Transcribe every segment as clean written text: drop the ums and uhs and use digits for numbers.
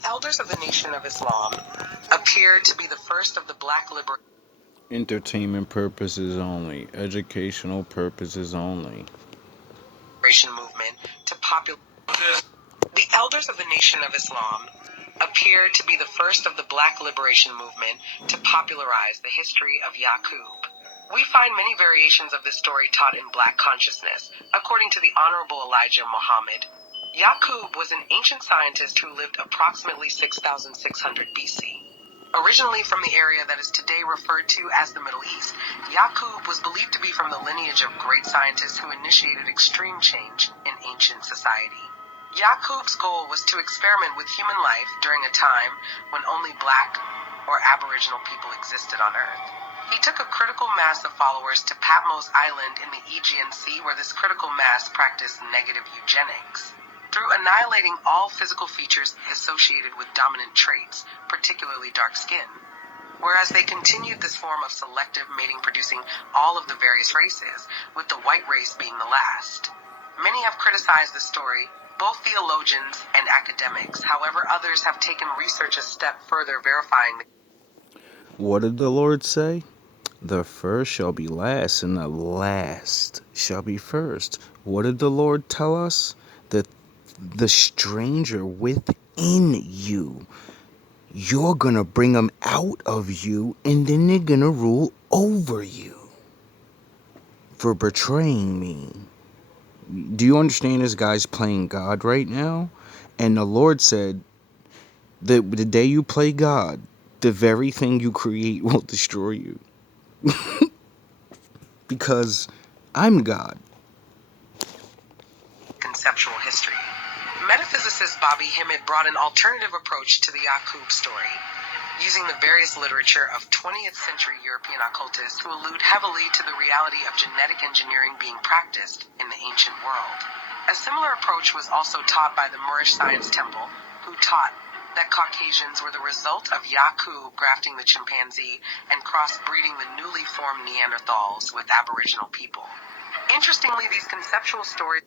The elders of the Nation of Islam appear to be the first of the black liberation Entertainment purposes only. Educational purposes only. movement to popularize. The elders of the Nation of Islam appear to be the first of the black liberation movement to popularize the history of Yaqub. We find many variations of this story taught in black consciousness. According to the Honorable Elijah Muhammad, Yaqub was an ancient scientist who lived approximately 6,600 BC. Originally from the area that is today referred to as the Middle East, Yaqub was believed to be from the lineage of great scientists who initiated extreme change in ancient society. Yaqub's goal was to experiment with human life during a time when only black or aboriginal people existed on Earth. He took a critical mass of followers to Patmos Island in the Aegean Sea, where this critical mass practiced negative eugenics. Through annihilating all physical features associated with dominant traits, particularly dark skin, whereas they continued this form of selective mating, producing all of the various races, with the white race being the last. Many have criticized this story, both theologians and academics. However, others have taken research a step further, verifying What did the Lord say? The first shall be last, and the last shall be first. What did the Lord tell us? That the stranger within you, you're gonna bring them out of you, and then they're gonna rule over you for betraying me. Do you understand this guy's playing God right now? And the Lord said that the day you play God, the very thing you create will destroy you. Because I'm God. conceptual history. Metaphysicist Bobby Hemmett brought an alternative approach to the Yaqub story, using the various literature of 20th century European occultists who allude heavily to the reality of genetic engineering being practiced in the ancient world. A similar approach was also taught by the Moorish Science Temple, who taught that Caucasians were the result of Yaqub grafting the chimpanzee and crossbreeding the newly formed Neanderthals with Aboriginal people. Interestingly, these conceptual stories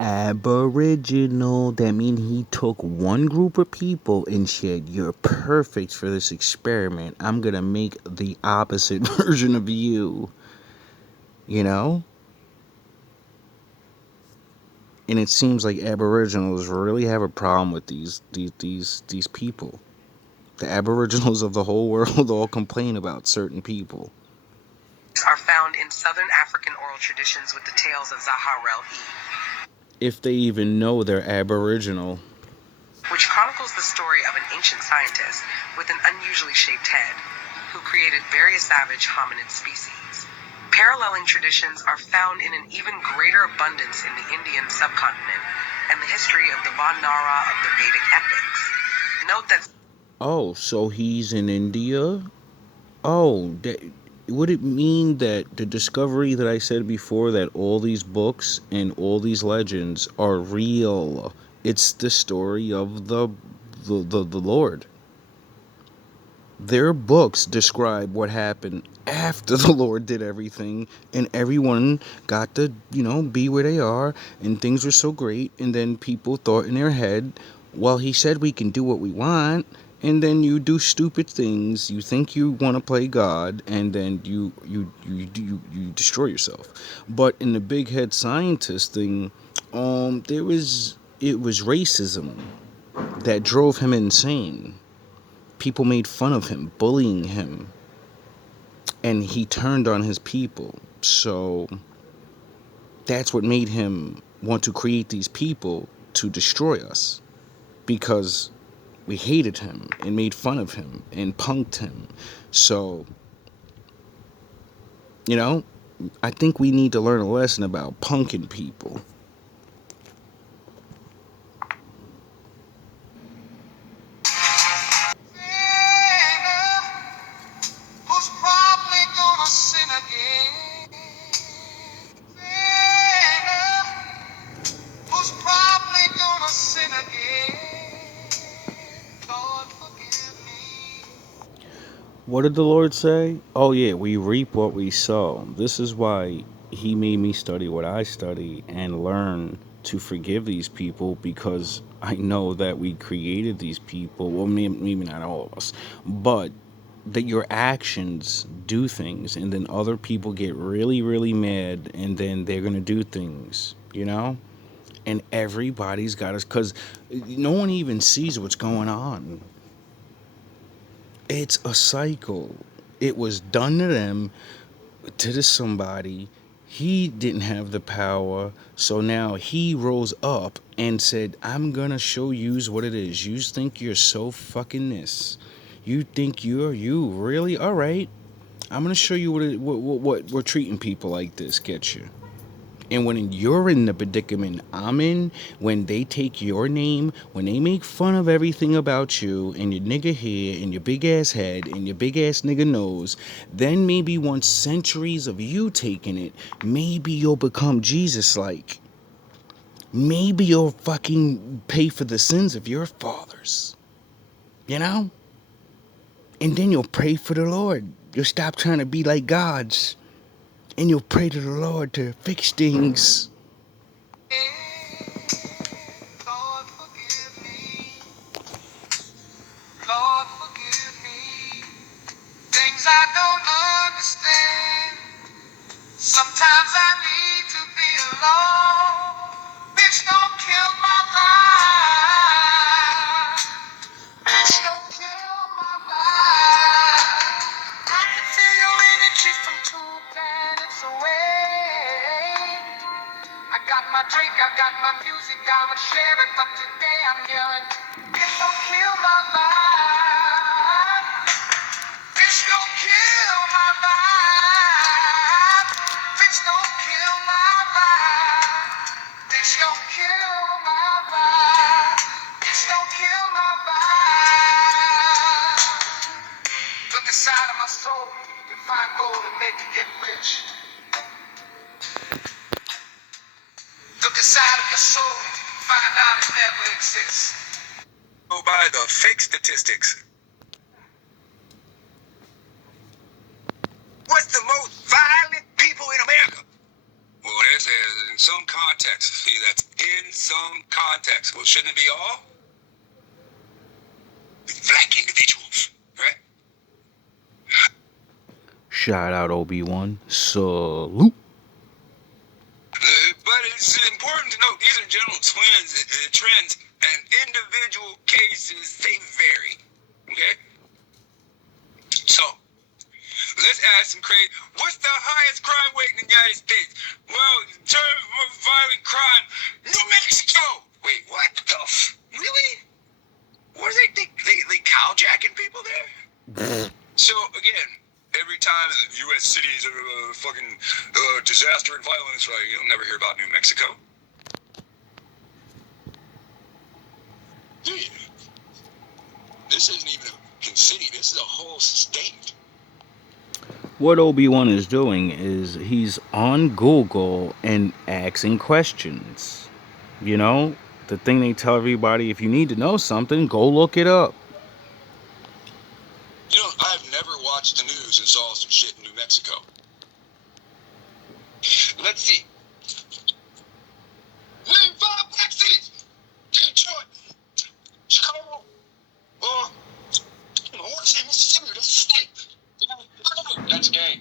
Aboriginal. That means he took one group of people and said, you're perfect for this experiment. I'm gonna make the opposite version of you. You know? And it seems like Aboriginals really have a problem with these people. The Aboriginals of the whole world all complain about certain people. are found in southern African oral traditions with the tales of Zahar-el-E, If they even know they're Aboriginal. which chronicles the story of an ancient scientist with an unusually shaped head, who created various savage hominid species. Paralleling traditions are found in an even greater abundance in the Indian subcontinent and the history of the Vanara of the Vedic epics. Note that Oh, so he's in India? Oh, would it mean that the discovery that I said before, that all these books and all these legends are real? It's the story of the Lord. Their books describe what happened after the Lord did everything, and everyone got to, be where they are, and things were so great, and then people thought in their head, well, he said we can do what we want, and then you do stupid things. You think you want to play God, and then you destroy yourself. But in the big head scientist thing, it was racism that drove him insane. People made fun of him, bullying him, and he turned on his people. So that's what made him want to create these people to destroy us, because we hated him and made fun of him and punked him. So, I think we need to learn a lesson about punking people. who's probably gonna sin again. Who's probably gonna sin again. Lord, forgive me. What did the Lord say? Oh yeah, we reap what we sow. This is why he made me study what I study and learn to forgive these people because I know that we created these people. Well, maybe not all of us, but that your actions do things, and then other people get really, really mad, and then they're gonna do things, you know? And everybody's got us because no one even sees what's going on. It's a cycle. It was done to them, to this somebody. He didn't have the power, so now he rose up and said, I'm gonna show you what it is. You think you're so fucking this. You think you're you really? All right. I'm gonna show you what we're treating people like this gets you. And when you're in the predicament I'm in, when they take your name, when they make fun of everything about you and your nigga hair and your big ass head and your big ass nigga nose, then maybe once centuries of you taking it, maybe you'll become Jesus like. Maybe you'll fucking pay for the sins of your fathers. You know? And then you'll pray for the Lord. You'll stop trying to be like gods. And you'll pray to the Lord to fix things. Lord, forgive me. Lord, forgive me. Things I don't understand. Sometimes I need to be alone. Bitch, don't kill my vibe. Bitch, don't kill my vibe. I can feel your energy from 2 planets away. I got my drink, I got my music, I'ma share it, but today I'm yelling, bitch, don't kill my vibe. Bitch, don't kill my vibe. Bitch, don't kill my vibe. Bitch, don't kill my vibe. Bitch, don't kill my vibe. Look inside of my soul, you find gold and make it get rich. Look inside of your soul, find out it never exists. Go by the fake statistics. What's the most violent people in America? Well, there's in some context. See, that's in some context. Well, shouldn't it be all? Black individuals, right? Shout out Obi-Wan. Salute. But it's important to note these are general trends, and individual cases, they vary. Okay? So, let's ask some crazy. What's the highest crime rate in the United States? Well, in terms of violent crime, New Mexico. Wait, what the really? What do they think? They cowjacking people there? So, again, every time U.S. cities are fucking disaster and violence, right, you'll never hear about New Mexico. Dude, this isn't even a city. This is a whole state. What Obi-Wan is doing is he's on Google and asking questions. You know, the thing they tell everybody, if you need to know something, go look it up. You know, I've never watched the news and saw some shit in New Mexico. Let's see. Name 5 black cities. Detroit, Chicago, Mississippi. That's a state. That's gay.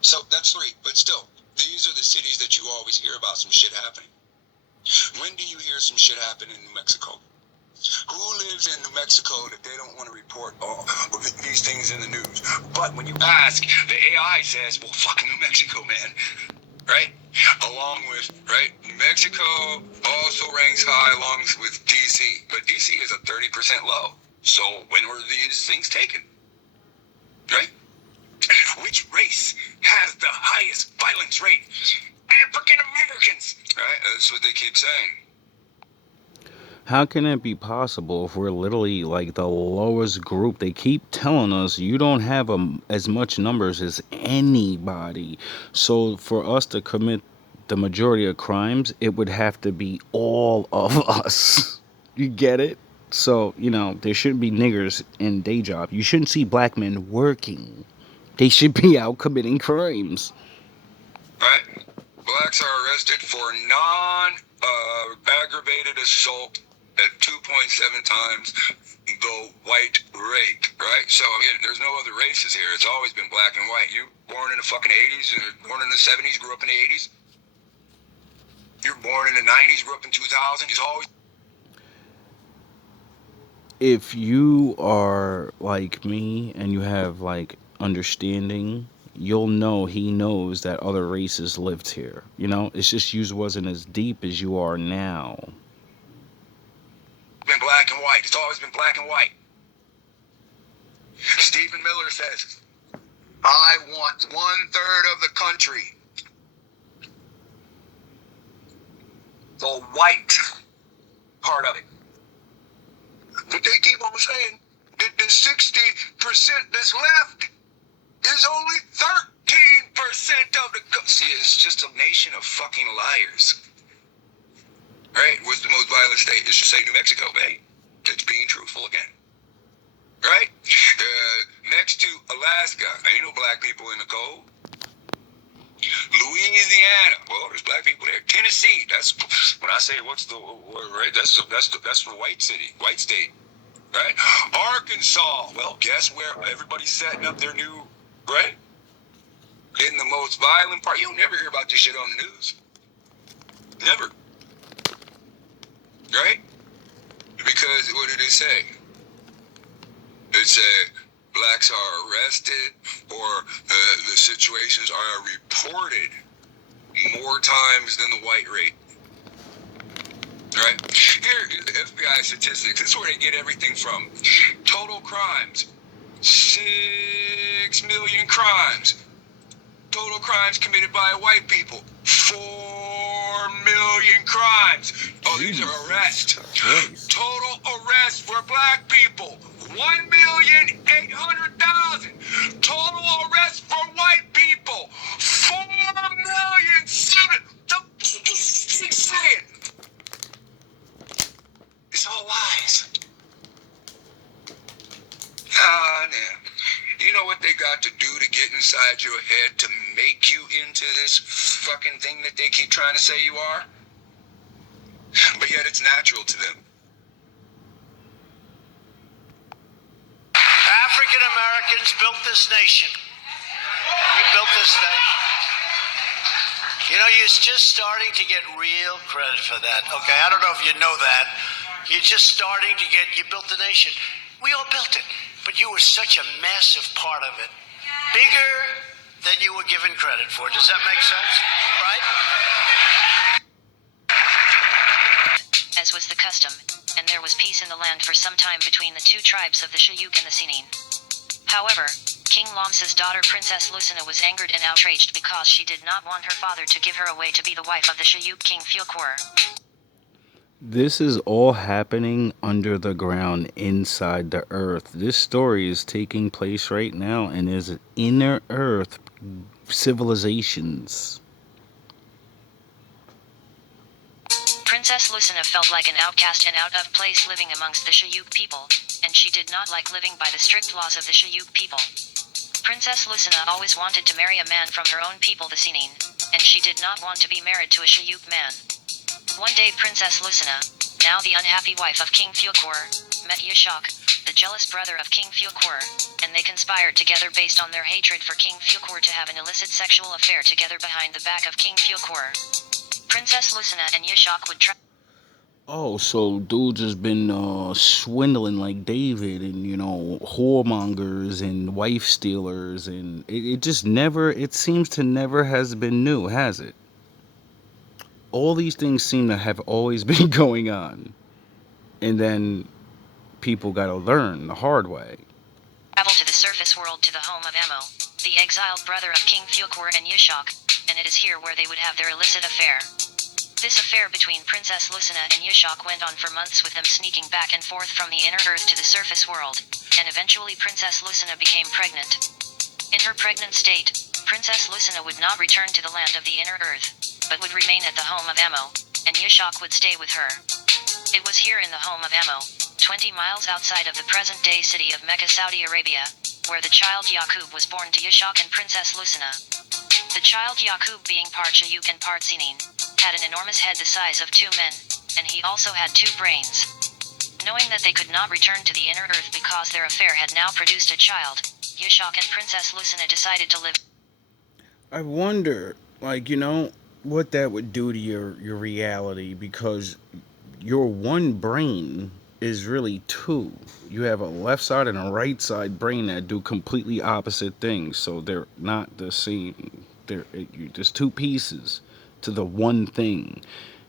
So that's 3, but still, these are the cities that you always hear about some shit happening. When do you hear some shit happen in New Mexico? Who lives in New Mexico that they don't want to report these things in the news? But when you ask, the AI says, well, fuck New Mexico, man. Right? Along with, right? New Mexico also ranks high along with D.C. But D.C. is a 30% low. So when were these things taken? Right? Which race has the highest violence rate? African Americans. Right? That's what they keep saying. How can it be possible if we're literally like the lowest group? They keep telling us you don't have as much numbers as anybody. So for us to commit the majority of crimes, it would have to be all of us. You get it? So, you know, there shouldn't be niggers in day job. You shouldn't see black men working. They should be out committing crimes. right? Blacks are arrested for aggravated assault at 2.7 times the white rate, right? So again, there's no other races here. It's always been black and white. You born in the fucking 80s, born in the 70s, grew up in the 80s. You're born in the 90s, grew up in 2000. It's always. If you are like me and you have like understanding, you'll know he knows that other races lived here. You know, it's just you wasn't as deep as you are now. Been black and white. It's always been black and white. Stephen Miller says, I want 1/3 of the country. The white part of it. But they keep on saying that the 60% that's left is only 13% of the country. See, it's just a nation of fucking liars. Right? What's the most violent state? It should say New Mexico, babe. It's being truthful again. Right? Next to Alaska, there ain't no black people in the cold. Louisiana, well, there's black people there. Tennessee, that's when I say what's the right? That's the white city, white state, right? Arkansas, well, guess where everybody's setting up their new, right? In the most violent part, you'll never hear about this shit on the news. Never, right? Because what did it say? It said blacks are arrested or the situations are reported more times than the white rate. Right? Here, the FBI statistics. This is where they get everything from. Total crimes. 6 million crimes. Total crimes committed by white people. 4 million crimes. Oh, these are arrests. Total arrests for black people. 1,800,000. Total arrests for white people. 4,000,007. The fuck is he saying? It's all lies. Nah. You know what they got to do to get inside your head to make you into this fucking thing that they keep trying to say you are? But yet it's natural to them. African Americans built this nation. We built this nation. You know, you're just starting to get real credit for that. Okay, I don't know if you know that. You're just starting to get, you built the nation. We all built it, but you were such a massive part of it. Bigger than you were given credit for. Does that make sense? Right? As was the custom, and there was peace in the land for some time between the two tribes of the Shayuk and the Sinin. However, King Lamsa's daughter Princess Lucina was angered and outraged because she did not want her father to give her away to be the wife of the Shayuk King Fulkor. This is all happening under the ground inside the earth. This story is taking place right now and is inner earth civilizations. Princess Lucina felt like an outcast and out of place living amongst the Shayuk people, and she did not like living by the strict laws of the Shayuk people. Princess Lucina always wanted to marry a man from her own people, the Sinin, and she did not want to be married to a Shayuk man. One day Princess Lucina, now the unhappy wife of King Fulkor, met Yashak, the jealous brother of King Fulkor, and they conspired together based on their hatred for King Fulkor to have an illicit sexual affair together behind the back of King Fulkor. Princess Lucina and Yashak would try. Oh, so dudes has been swindling like David and, you know, whoremongers and wife stealers, and it just never, it seems to never has been new, has it? All these things seem to have always been going on. And then people got to learn the hard way. Travel to the surface world to the home of Emo, the exiled brother of King Fulkor and Yashak, and it is here where they would have their illicit affair. This affair between Princess Lucina and Yashak went on for months with them sneaking back and forth from the inner earth to the surface world, and eventually Princess Lucina became pregnant. In her pregnant state, Princess Lucina would not return to the land of the inner earth, but would remain at the home of Emo, and Yashak would stay with her. It was here in the home of Emo, 20 miles outside of the present-day city of Mecca, Saudi Arabia, where the child Yakubu was born to Yashak and Princess Lucina. The child Yakub, being part Shayuk and part Sinin, had an enormous head the size of 2 men, and he also had 2 brains. Knowing that they could not return to the inner earth because their affair had now produced a child, Yashak and Princess Lucina decided to live. I wonder, what that would do to your reality, because your one brain is really two. You have a left side and a right side brain that do completely opposite things, so they're not the same. There's two pieces to the one thing.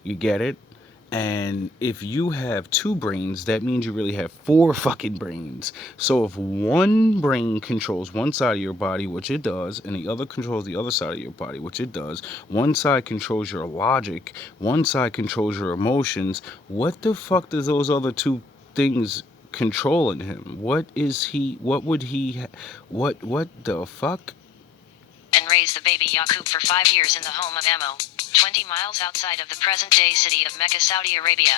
You get it? And if you have two brains, that means you really have four fucking brains. So if one brain controls one side of your body, which it does, and the other controls the other side of your body, which it does, one side controls your logic, one side controls your emotions, what the fuck does those other two things control in him? What is he, what would he, what the fuck? And raised the baby Yakub for 5 years in the home of Amo, 20 miles outside of the present-day city of Mecca, Saudi Arabia.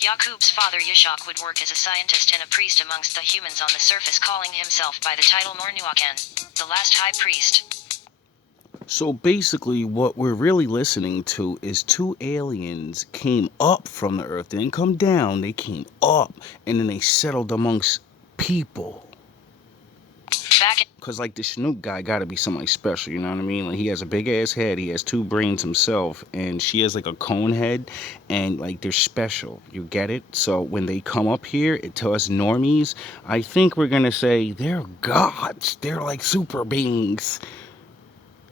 Yakub's father Yashak would work as a scientist and a priest amongst the humans on the surface, calling himself by the title Mornuaken, the last high priest. So basically, what we're really listening to is two aliens came up from the earth. They didn't come down, they came up, and then they settled amongst people. Because, like, the Chinook guy gotta be somebody special, you know what I mean? Like, he has a big ass head, he has two brains himself, and she has, like, a cone head, and, like, they're special. You get it? So when they come up here to us normies, I think we're gonna say they're gods. They're like super beings.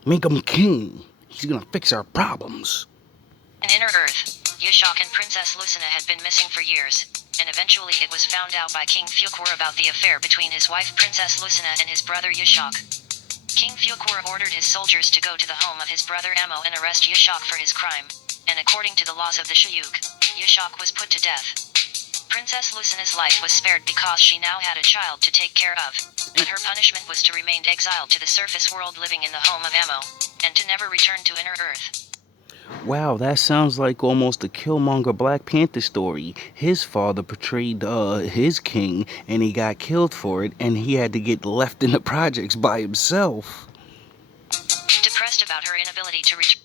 Make him king. He's gonna fix our problems. In Inner Earth, Yashak and Princess Lucina had been missing for years, and eventually it was found out by King Fukur about the affair between his wife Princess Lucina and his brother Yashak. King Fukur ordered his soldiers to go to the home of his brother Amo and arrest Yashak for his crime, and according to the laws of the Shayuk, Yashak was put to death. Princess Lucina's life was spared because she now had a child to take care of, but her punishment was to remain exiled to the surface world living in the home of Amo, and to never return to Inner Earth. Wow, that sounds like almost a Killmonger Black Panther story. His father portrayed his king, and he got killed for it, and he had to get left in the projects by himself. Depressed about her inability to return,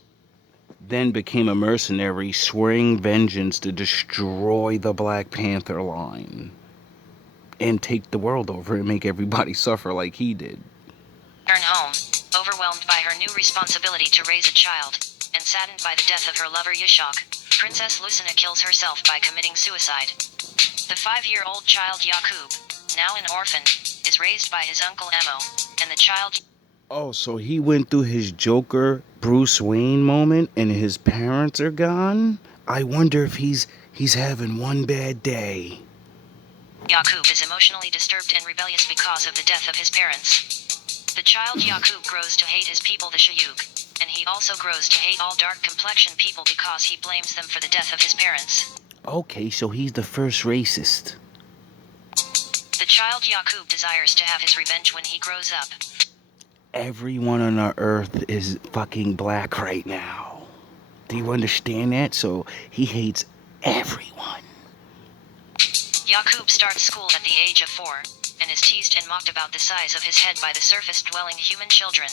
Then became a mercenary, swearing vengeance to destroy the Black Panther line. And take the world over and make everybody suffer like he did. home, overwhelmed by her new responsibility to raise a child, and saddened by the death of her lover Yashak, Princess Lucina kills herself by committing suicide. The 5-year-old child Yakub, now an orphan, is raised by his uncle Emo, and the child... Oh, so he went through his Joker Bruce Wayne moment and his parents are gone? I wonder if he's having one bad day. Yakub is emotionally disturbed and rebellious because of the death of his parents. The child Yakub grows to hate his people, the Shayuk, and he also grows to hate all dark-complexioned people because he blames them for the death of his parents. Okay, so he's the first racist. The child Yakub desires to have his revenge when he grows up. Everyone on our earth is fucking black right now. Do you understand that? So he hates everyone. Yakub starts school at the age of 4, and is teased and mocked about the size of his head by the surface-dwelling human children.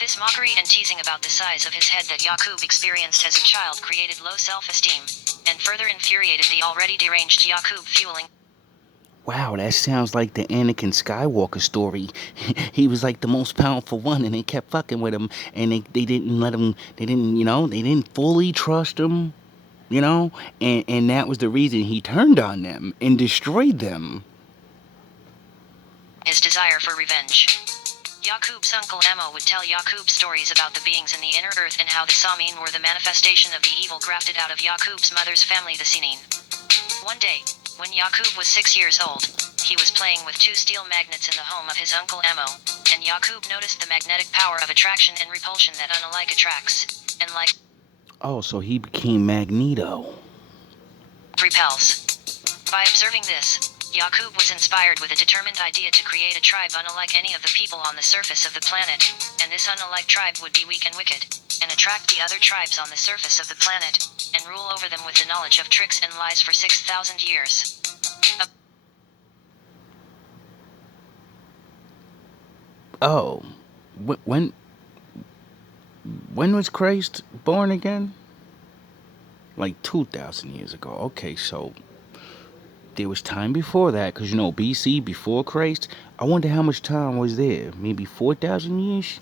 This mockery and teasing about the size of his head that Yakub experienced as a child created low self-esteem, and further infuriated the already deranged Yakub, fueling... Wow, that sounds like the Anakin Skywalker story. He was like the most powerful one, and they kept fucking with him, and they didn't let him, they didn't fully trust him, and that was the reason he turned on them and destroyed them. His desire for revenge. Yakub's uncle Emo would tell Yakub stories about the beings in the inner earth and how the Samin were the manifestation of the evil grafted out of Yakub's mother's family, the Sinin. One day, when Yakub was 6 years old, he was playing with 2 steel magnets in the home of his uncle Emo, and Yakub noticed the magnetic power of attraction and repulsion that unalike attracts, and like... Oh, so he became Magneto. Repels. By observing this, Yakub was inspired with a determined idea to create a tribe unlike any of the people on the surface of the planet, and this unlike tribe would be weak and wicked, and attract the other tribes on the surface of the planet, and rule over them with the knowledge of tricks and lies for 6,000 years. Oh, when When was Christ born again? Like 2,000 years ago. Okay, so there was time before that, because you know, BC, before Christ. I wonder how much time was there. Maybe 4,000 years?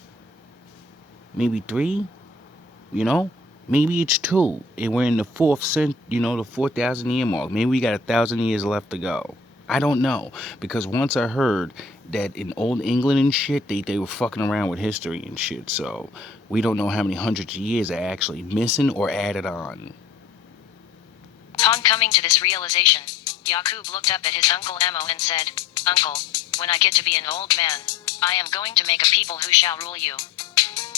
Maybe 3? You know? Maybe it's 2. And we're in the 4,000 year mark. Maybe we got 1,000 years left to go. I don't know. Because once I heard that in old England and shit, they were fucking around with history and shit. So we don't know how many hundreds of years are actually missing or added on. Upon coming to this realization, Yakub looked up at his Uncle Amo and said, "Uncle, when I get to be an old man, I am going to make a people who shall rule you."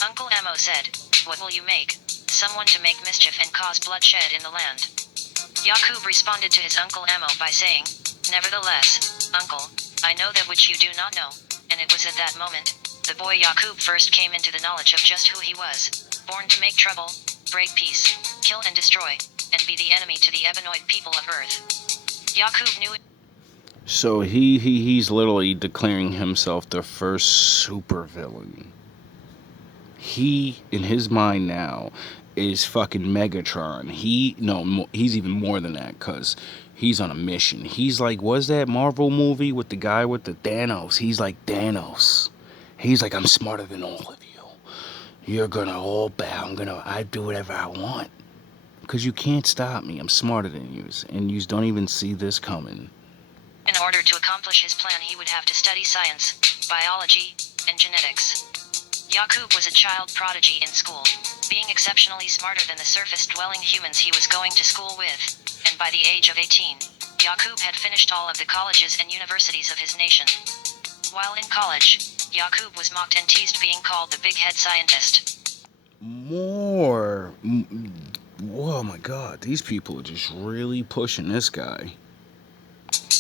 Uncle Amo said, "What will you make? Someone to make mischief and cause bloodshed in the land." Yakub responded to his Uncle Amo by saying, "Nevertheless, Uncle, I know that which you do not know," and it was at that moment, the boy Yakub first came into the knowledge of just who he was, born to make trouble, break peace, kill and destroy, and be the enemy to the Ebenoid people of Earth. Yakub knew it. So he's literally declaring himself the first supervillain. He, in his mind now, is fucking Megatron. He's even more than that, because he's on a mission. He's like, what's that Marvel movie with the guy with the Thanos? He's like Thanos. He's like, I'm smarter than all of you. You're gonna all bow. I do whatever I want. Because you can't stop me. I'm smarter than you. And you don't even see this coming. In order to accomplish his plan, he would have to study science, biology, and genetics. Yakub was a child prodigy in school, being exceptionally smarter than the surface-dwelling humans he was going to school with, and by the age of 18, Yakub had finished all of the colleges and universities of his nation. While in college, Yakub was mocked and teased, being called the big head scientist. Oh my god, these people are just really pushing this guy.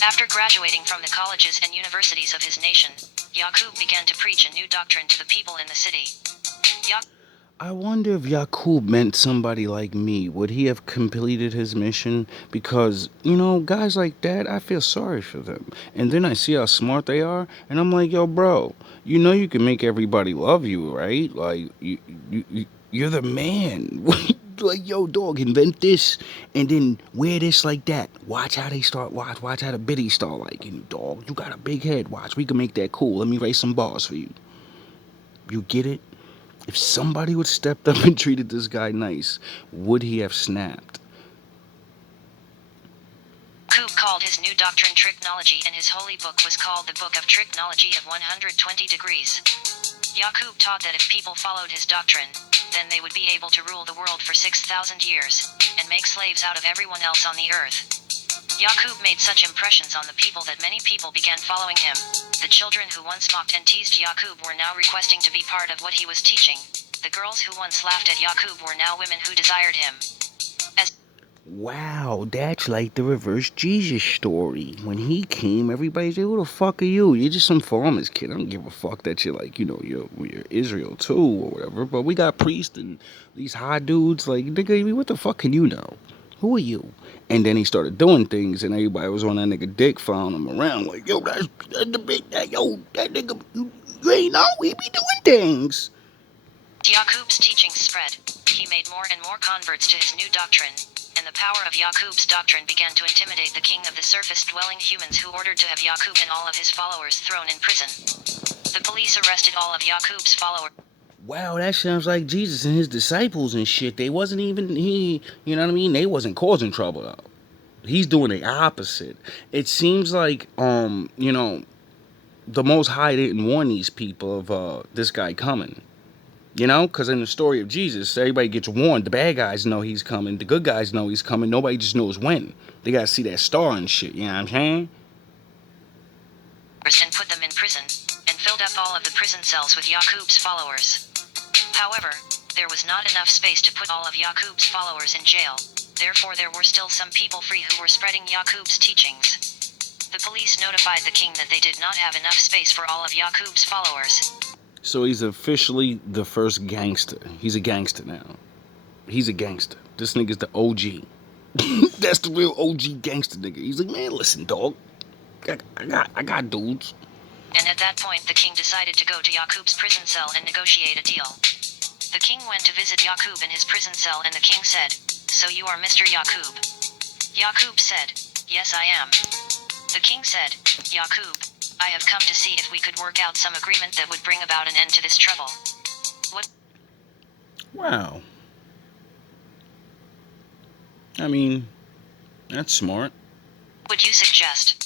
After graduating from the colleges and universities of his nation, Yakub began to preach a new doctrine to the people in the city. I wonder if Yakub meant somebody like me. Would he have completed his mission? Because, guys like that, I feel sorry for them. And then I see how smart they are, and I'm like, yo, bro, you can make everybody love you, right? Like, you're the man. Like, yo, dog, invent this, and then wear this like that. Watch how they start, watch how the biddies start liking you, dog. You got a big head, watch, we can make that cool. Let me write some bars for you. You get it? If somebody would stepped up and treated this guy nice, would he have snapped? Yakub called his new doctrine Tricknology, and his holy book was called the Book of Tricknology of 120 Degrees. Yakub taught that if people followed his doctrine, then they would be able to rule the world for 6,000 years, and make slaves out of everyone else on the earth. Yakub made such impressions on the people that many people began following him. The children who once mocked and teased Yakub were now requesting to be part of what he was teaching. The girls who once laughed at Yakub were now women who desired him. Wow, that's like the reverse Jesus story. When he came, everybody's like, who the fuck are you? You're just some farmer's kid. I don't give a fuck that you're like, you're Israel too or whatever. But we got priests and these high dudes. Like, nigga, what the fuck can you know? Who are you? And then he started doing things, and everybody was on that nigga dick, following him around. Like, yo, that's the big, that nigga, you ain't know, he be doing things. Yakub's teachings spread. He made more and more converts to his new doctrine, and the power of Yakub's doctrine began to intimidate the king of the surface-dwelling humans, who ordered to have Yakub and all of his followers thrown in prison. The police arrested all of Yakub's followers. Wow, that sounds like Jesus and his disciples and shit. They wasn't even, you know what I mean? They wasn't causing trouble, though. He's doing the opposite. It seems like, the Most High didn't warn these people of this guy coming. Because in the story of Jesus, everybody gets warned. The bad guys know he's coming. The good guys know he's coming. Nobody just knows when. They got to see that star and shit, you know what I'm saying? And put them in prison, and filled up all of the prison cells with Yakub's followers. However, there was not enough space to put all of Yakub's followers in jail. Therefore, there were still some people free who were spreading Yakub's teachings. The police notified the king that they did not have enough space for all of Yakub's followers. So he's officially the first gangster. He's a gangster now. He's a gangster. This nigga's the OG. That's the real OG gangster nigga. He's like, man, listen, dog. I got dudes. And at that point, the king decided to go to Yakub's prison cell and negotiate a deal. The king went to visit Yakub in his prison cell, and the king said, "So you are Mr. Yakub?" Yakub said, "Yes, I am." The king said, "Yakub, I have come to see if we could work out some agreement that would bring about an end to this trouble." What? Wow. I mean, that's smart. Would you suggest?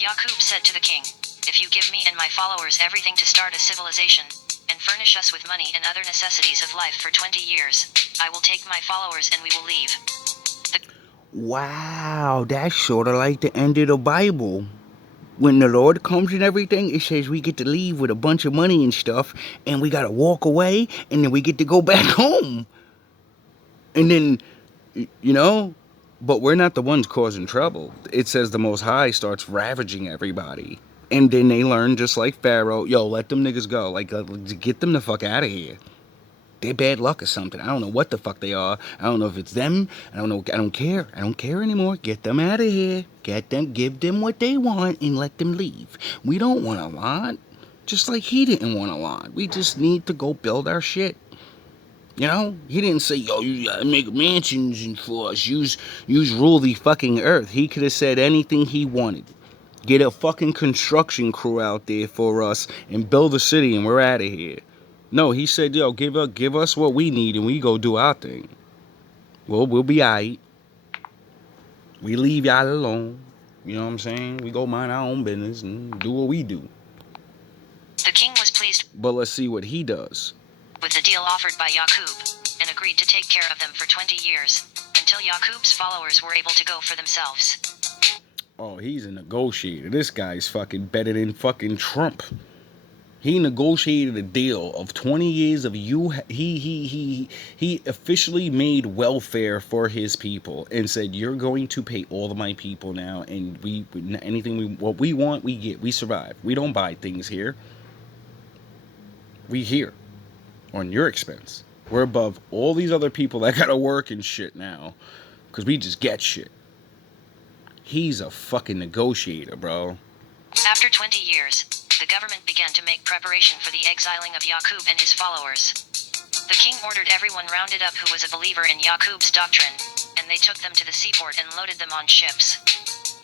Yakub said to the king, "If you give me and my followers everything to start a civilization, and furnish us with money and other necessities of life for 20 years, I will take my followers and we will leave." Wow, that's sort of like the end of the Bible. When the Lord comes and everything, it says we get to leave with a bunch of money and stuff, and we gotta walk away, and then we get to go back home. And then, but we're not the ones causing trouble. It says the Most High starts ravaging everybody. And then they learn, just like Pharaoh, yo, let them niggas go. Like, get them the fuck out of here. They're bad luck or something. I don't know what the fuck they are. I don't know if it's them. I don't know. I don't care. I don't care anymore. Get them out of here. Get them. Give them what they want and let them leave. We don't want a lot. Just like he didn't want a lot. We just need to go build our shit. He didn't say, yo, you gotta make mansions and for us. Use rule the fucking earth. He could have said anything he wanted. Get a fucking construction crew out there for us and build a city and we're out of here. No, he said, yo, give us what we need and we go do our thing. Well, we'll be alright. We leave y'all alone. You know what I'm saying? We go mind our own business and do what we do. The king was pleased But let's see what he does. with the deal offered by Yakub, and agreed to take care of them for 20 years, until Yakub's followers were able to go for themselves. Oh, he's a negotiator. This guy's fucking better than fucking Trump. He negotiated a deal of 20 years of he officially made welfare for his people and said, you're going to pay all of my people now, and what we want, we get. We survive. We don't buy things here. We here on your expense. We're above all these other people that gotta work and shit now, because we just get shit. He's a fucking negotiator, bro. After 20 years, the government began to make preparation for the exiling of Yakub and his followers. The king ordered everyone rounded up who was a believer in Yakub's doctrine, and they took them to the seaport and loaded them on ships.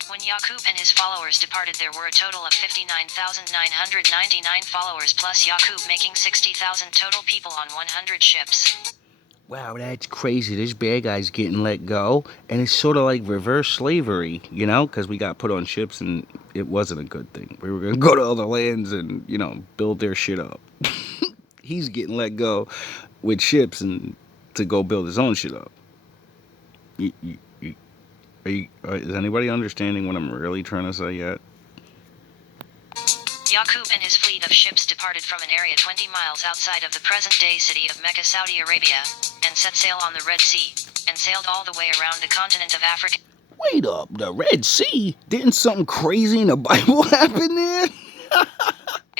When Yakub and his followers departed, there were a total of 59,999 followers, plus Yakub, making 60,000 total people on 100 ships. Wow, that's crazy. This bad guy's getting let go, and it's sort of like reverse slavery, because we got put on ships and it wasn't a good thing. We were going to go to other lands and, build their shit up. He's getting let go with ships and to go build his own shit up. Is anybody understanding what I'm really trying to say yet? Yakub and his fleet of ships departed from an area 20 miles outside of the present-day city of Mecca, Saudi Arabia, and set sail on the Red Sea, and sailed all the way around the continent of Africa. Wait up, the Red Sea? Didn't something crazy in the Bible happen there?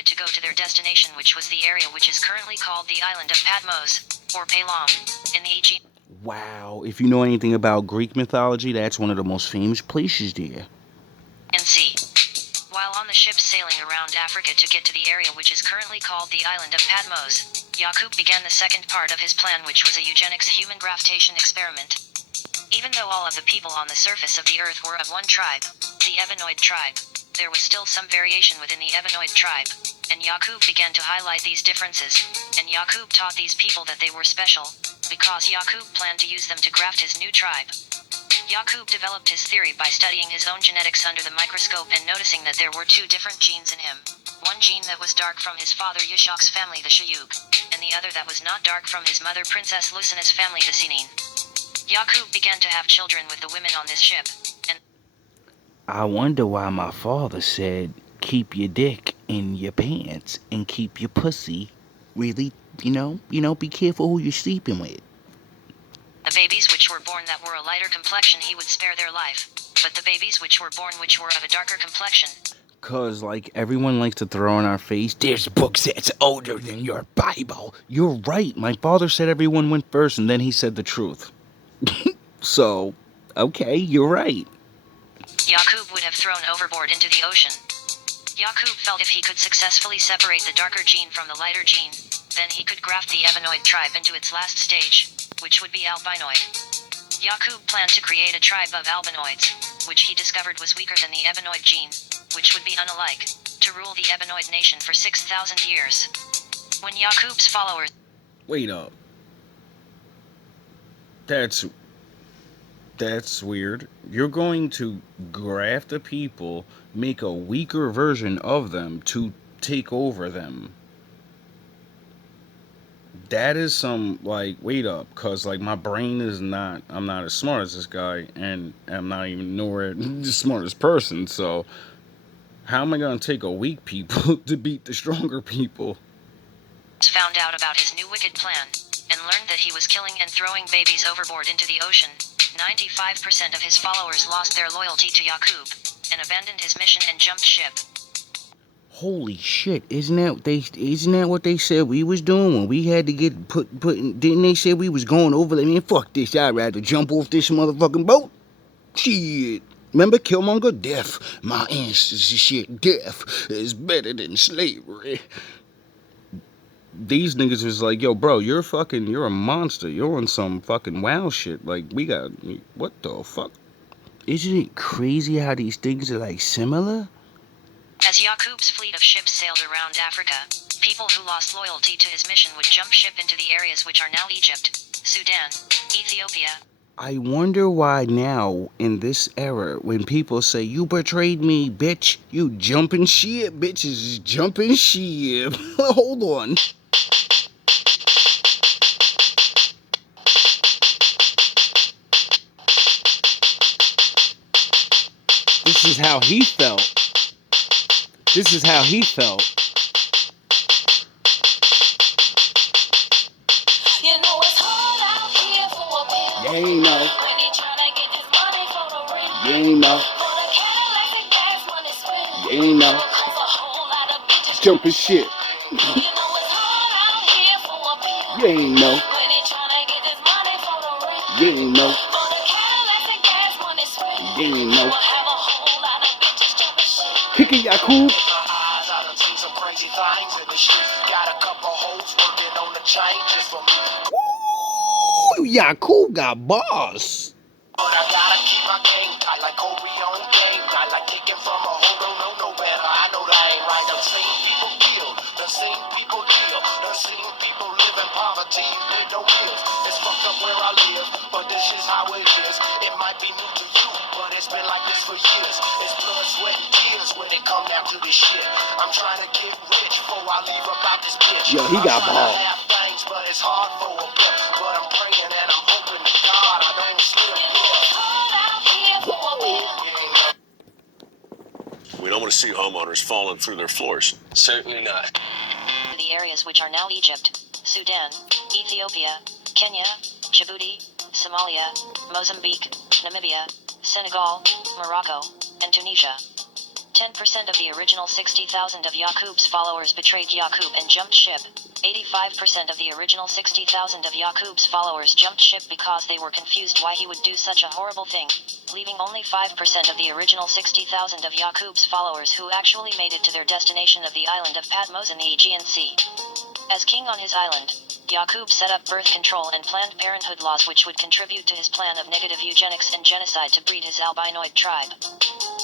To go to their destination, which was the area which is currently called the island of Patmos, or Palam, in the Aegean. Wow, if you know anything about Greek mythology, that's one of the most famous places there. Sea. While on the ships sailing around Africa to get to the area which is currently called the island of Patmos, Yakub began the second part of his plan, which was a eugenics human graftation experiment. Even though all of the people on the surface of the earth were of one tribe, the Ebenoid tribe, there was still some variation within the Ebenoid tribe, and Yakub began to highlight these differences, and Yakub taught these people that they were special, because Yakub planned to use them to graft his new tribe. Yakub developed his theory by studying his own genetics under the microscope and noticing that there were two different genes in him. One gene that was dark from his father Yishak's family, the Shayuk, and the other that was not dark from his mother Princess Lucina's family, the Sinin. Yakub began to have children with the women on this ship, and I wonder why my father said, keep your dick in your pants and keep your pussy really, be careful who you're sleeping with. the babies which were born that were a lighter complexion he would spare their life, but the babies which were born which were of a darker complexion. Cause like everyone likes to throw in our face, there's books that's older than your Bible. You're right, my father said everyone went first and then he said the truth. So, okay, you're right. Yakub would have thrown overboard into the ocean. Yakub felt if he could successfully separate the darker gene from the lighter gene, Then he could graft the Ebenoid tribe into its last stage, which would be albinoid. Yakubu planned to create a tribe of albinoids, which he discovered was weaker than the Ebenoid gene, which would be unalike, to rule the Ebenoid nation for 6,000 years. When Yakubu's followers... Wait up. That's weird. You're going to graft the people, make a weaker version of them to take over them. That is some, like, wait up, cause like my brain is not, I'm not as smart as this guy, and I'm not even nowhere the smartest person, so how am I gonna take a weak people to beat the stronger people? found out about his new wicked plan, and learned that he was killing and throwing babies overboard into the ocean. 95% of his followers lost their loyalty to Yakubu, and abandoned his mission and jumped ship. Holy shit! Isn't that what they said we was doing when we had to get put? Didn't they say we was going over there? Man, fuck this! I'd rather jump off this motherfucking boat. Shit! Remember Killmonger? Death. My ancestors shit. Death is better than slavery. These niggas was like, yo, bro, you're a monster. You're on some fucking wild shit. Like, what the fuck? Isn't it crazy how these things are like similar? As Yakubu's fleet of ships sailed around Africa, people who lost loyalty to his mission would jump ship into the areas which are now Egypt, Sudan, Ethiopia. I wonder why now, in this era, when people say, you betrayed me, bitch, you jumping ship, bitches is jumping ship. Hold on. This is how he felt. This is how he felt. You know it's hard out here for a bill. You ain't know. When he tryna get this money for the real. You ain't know. For the Cadillacs and gas money spent. You ain't know. Cause a whole lot of bitches Jumping shit. You know it's hard out here for a bill. You ain't know. When he tryna get this money for the real. You ain't know. For the Cadillacs and gas money spent. You ain't know. We'll have a whole lot of bitches jumping shit. Kick it, Yakubu. I done seen some crazy things in the streets. Got a couple hoes working on the changes for me. Ooh, Yakubu got boss. But I gotta keep my game tight like Kobe on game night. Like kicking from a hole, don't know no better. I know that ain't right. Done seen people killed, done seen people kill, done seen people live in poverty with no bills. It's fucked up where I live, but this is how it is. It might be new to you, but it's been like this for years. It's blood, sweat, and tears when it come down to this shit. I'm trying to get rich before I leave about this bitch. Yo, he got I'm balls. trying to have things, but it's hard for a pimp. But I'm praying and I'm hoping to God I don't slip. We don't want to see homeowners falling through their floors. Certainly not. The areas which are now Egypt, Sudan, Ethiopia, Kenya, Djibouti, Somalia, Mozambique, Namibia, Senegal, Morocco, and Tunisia. 10% of the original 60,000 of Yakubu's followers betrayed Yakubu and jumped ship. 85% of the original 60,000 of Yakubu's followers jumped ship because they were confused why he would do such a horrible thing, leaving only 5% of the original 60,000 of Yakubu's followers who actually made it to their destination of the island of Patmos in the Aegean Sea. As king on his island, Yakubu set up birth control and Planned Parenthood laws which would contribute to his plan of negative eugenics and genocide to breed his albinoid tribe.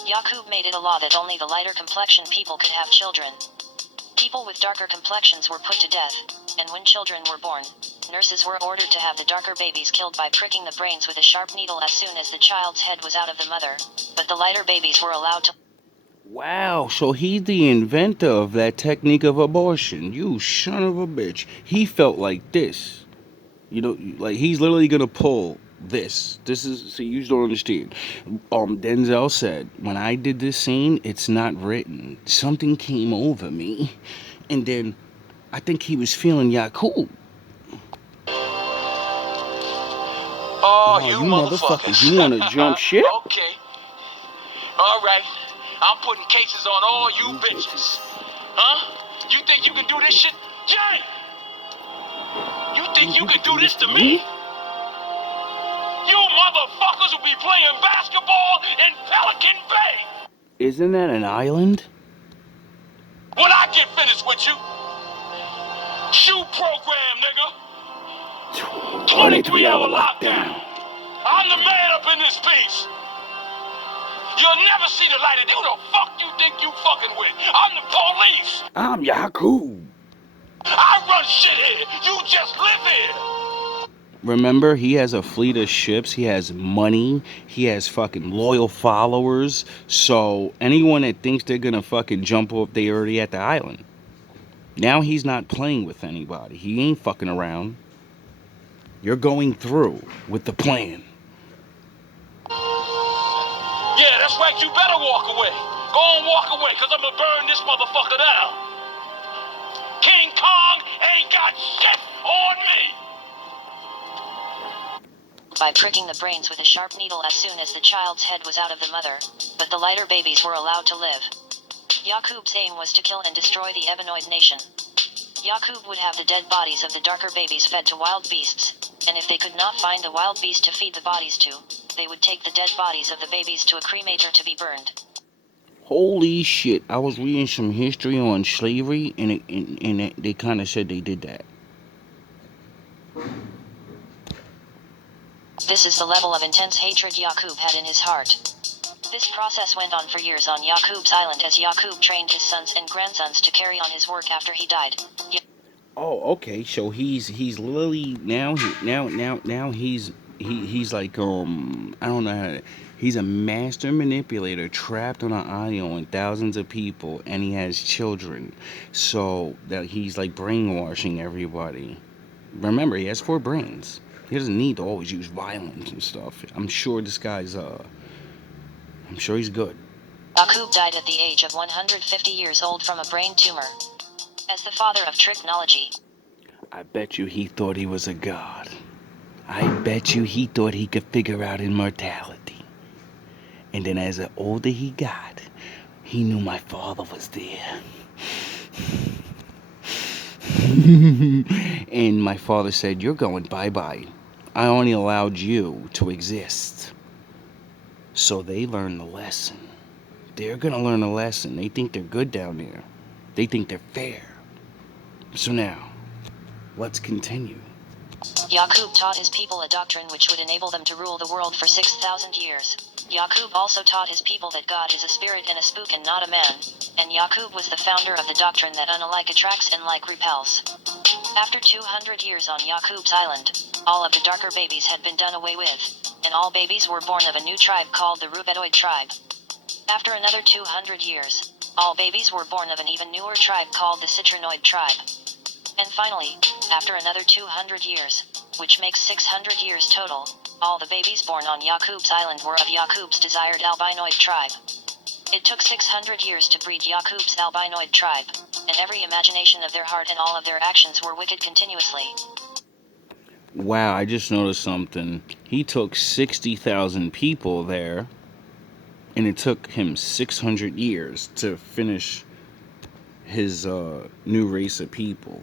Yakubu made it a law that only the lighter complexion people could have children. People with darker complexions were put to death, and when children were born, nurses were ordered to have the darker babies killed by pricking the brains with a sharp needle as soon as the child's head was out of the mother, but the lighter babies were allowed to... Wow, so he's the inventor of that technique of abortion. You son of a bitch. He felt like this. You know, like he's literally gonna pull this. This is, see, you don't understand. Denzel said, when I did this scene, it's not written. Something came over me. And then I think he was feeling Yakubu. Oh, You you motherfuckers, you wanna jump ship? Okay. All right. I'm putting cases on all you bitches. Huh? You think you can do this shit? Jay! You think you can do this to me? You motherfuckers will be playing basketball in Pelican Bay! Isn't that an island? When I get finished with you, Shoe program, nigga. 23-hour lockdown. I'm the man up in this piece. You'll never see the light of who the fuck you think you fucking with. I'm the police. I'm Yakubu. I run shit here. You just live here. Remember, he has a fleet of ships, he has money, he has fucking loyal followers. So anyone that thinks they're gonna fucking jump off, they already at the island. Now he's not playing with anybody. He ain't fucking around. You're going through with the plan. Yeah, that's right. You better walk away. Go on, walk away, because I'm going to burn this motherfucker down. King Kong ain't got shit on me. By pricking the brains with a sharp needle as soon as the child's head was out of the mother, but the lighter babies were allowed to live. Yakub's aim was to kill and destroy the Ebenoid nation. Yakub would have the dead bodies of the darker babies fed to wild beasts, and if they could not find the wild beast to feed the bodies to, they would take the dead bodies of the babies to a cremator to be burned. Holy shit, I was reading some history on slavery, and they kind of said they did that. This is the level of intense hatred Yakub had in his heart. This process went on for years on Yakub's island as Yakub trained his sons and grandsons to carry on his work after he died. Oh, okay. So he's literally now he's like I don't know how to, he's a master manipulator trapped on an island with thousands of people, and he has children. So that he's like brainwashing everybody. Remember, he has 4 brains. He doesn't need to always use violence and stuff. I'm sure this guy's I'm sure he's good. Yakub died at the age of 150 years old from a brain tumor. As the father of technology, I bet you he thought he was a god. I bet you he thought he could figure out immortality. And then as the older he got, he knew my father was there. And my father said, "You're going bye-bye. I only allowed you to exist." So they learned the lesson. They're gonna learn a lesson. They think they're good down there. They think they're fair. So now, let's continue. Yakub taught his people a doctrine which would enable them to rule the world for 6,000 years. Yakub also taught his people that God is a spirit and a spook and not a man, and Yakub was the founder of the doctrine that unalike attracts and like repels. After 200 years on Yakub's island, all of the darker babies had been done away with, and all babies were born of a new tribe called the Rubetoid tribe. After another 200 years, all babies were born of an even newer tribe called the Citrinoid tribe. And finally, after another 200 years, which makes 600 years total, all the babies born on Yakub's island were of Yakub's desired albinoid tribe. It took 600 years to breed Yakub's albinoid tribe, and every imagination of their heart and all of their actions were wicked continuously. Wow, I just noticed something. He took 60,000 people there, and it took him 600 years to finish his new race of people.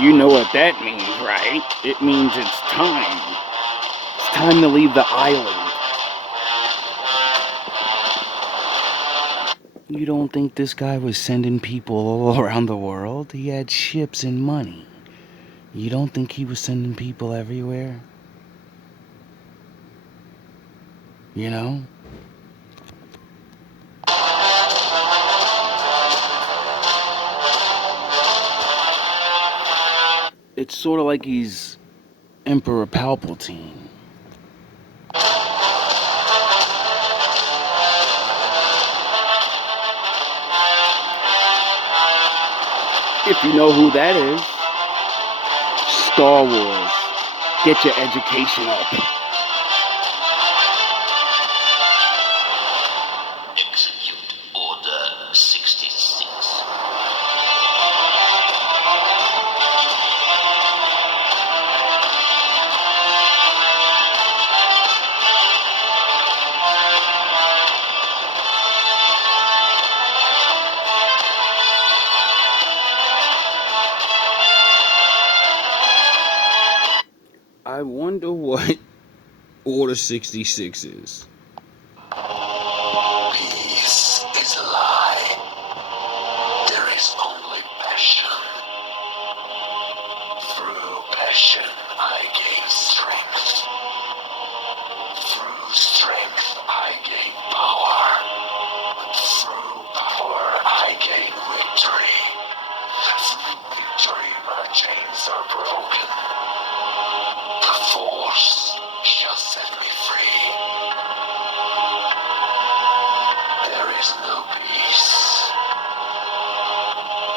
You know what that means, right? It means it's time. It's time to leave the island. You don't think this guy was sending people all around the world? He had ships and money. You don't think he was sending people everywhere? You know? It's sort of like he's Emperor Palpatine. If you know who that is, Star Wars. Get your education up. Execute Order 66. or the 66s. Peace is a lie. There is only passion. Through passion, I gain strength. Through strength, I gain power. Through power, I gain victory. Through victory, my chains are broken. The force shall set me free. There is no peace.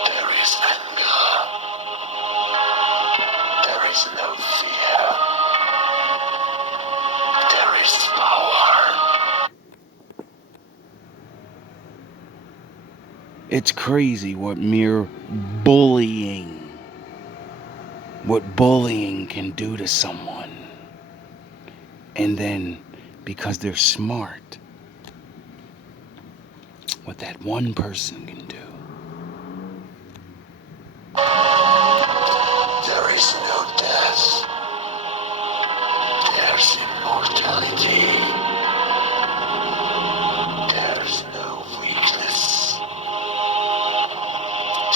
There is anger. There is no fear. There is power. It's crazy what bullying can do to someone. And then, because they're smart, what that one person can do. There is no death. There's immortality. There's no weakness.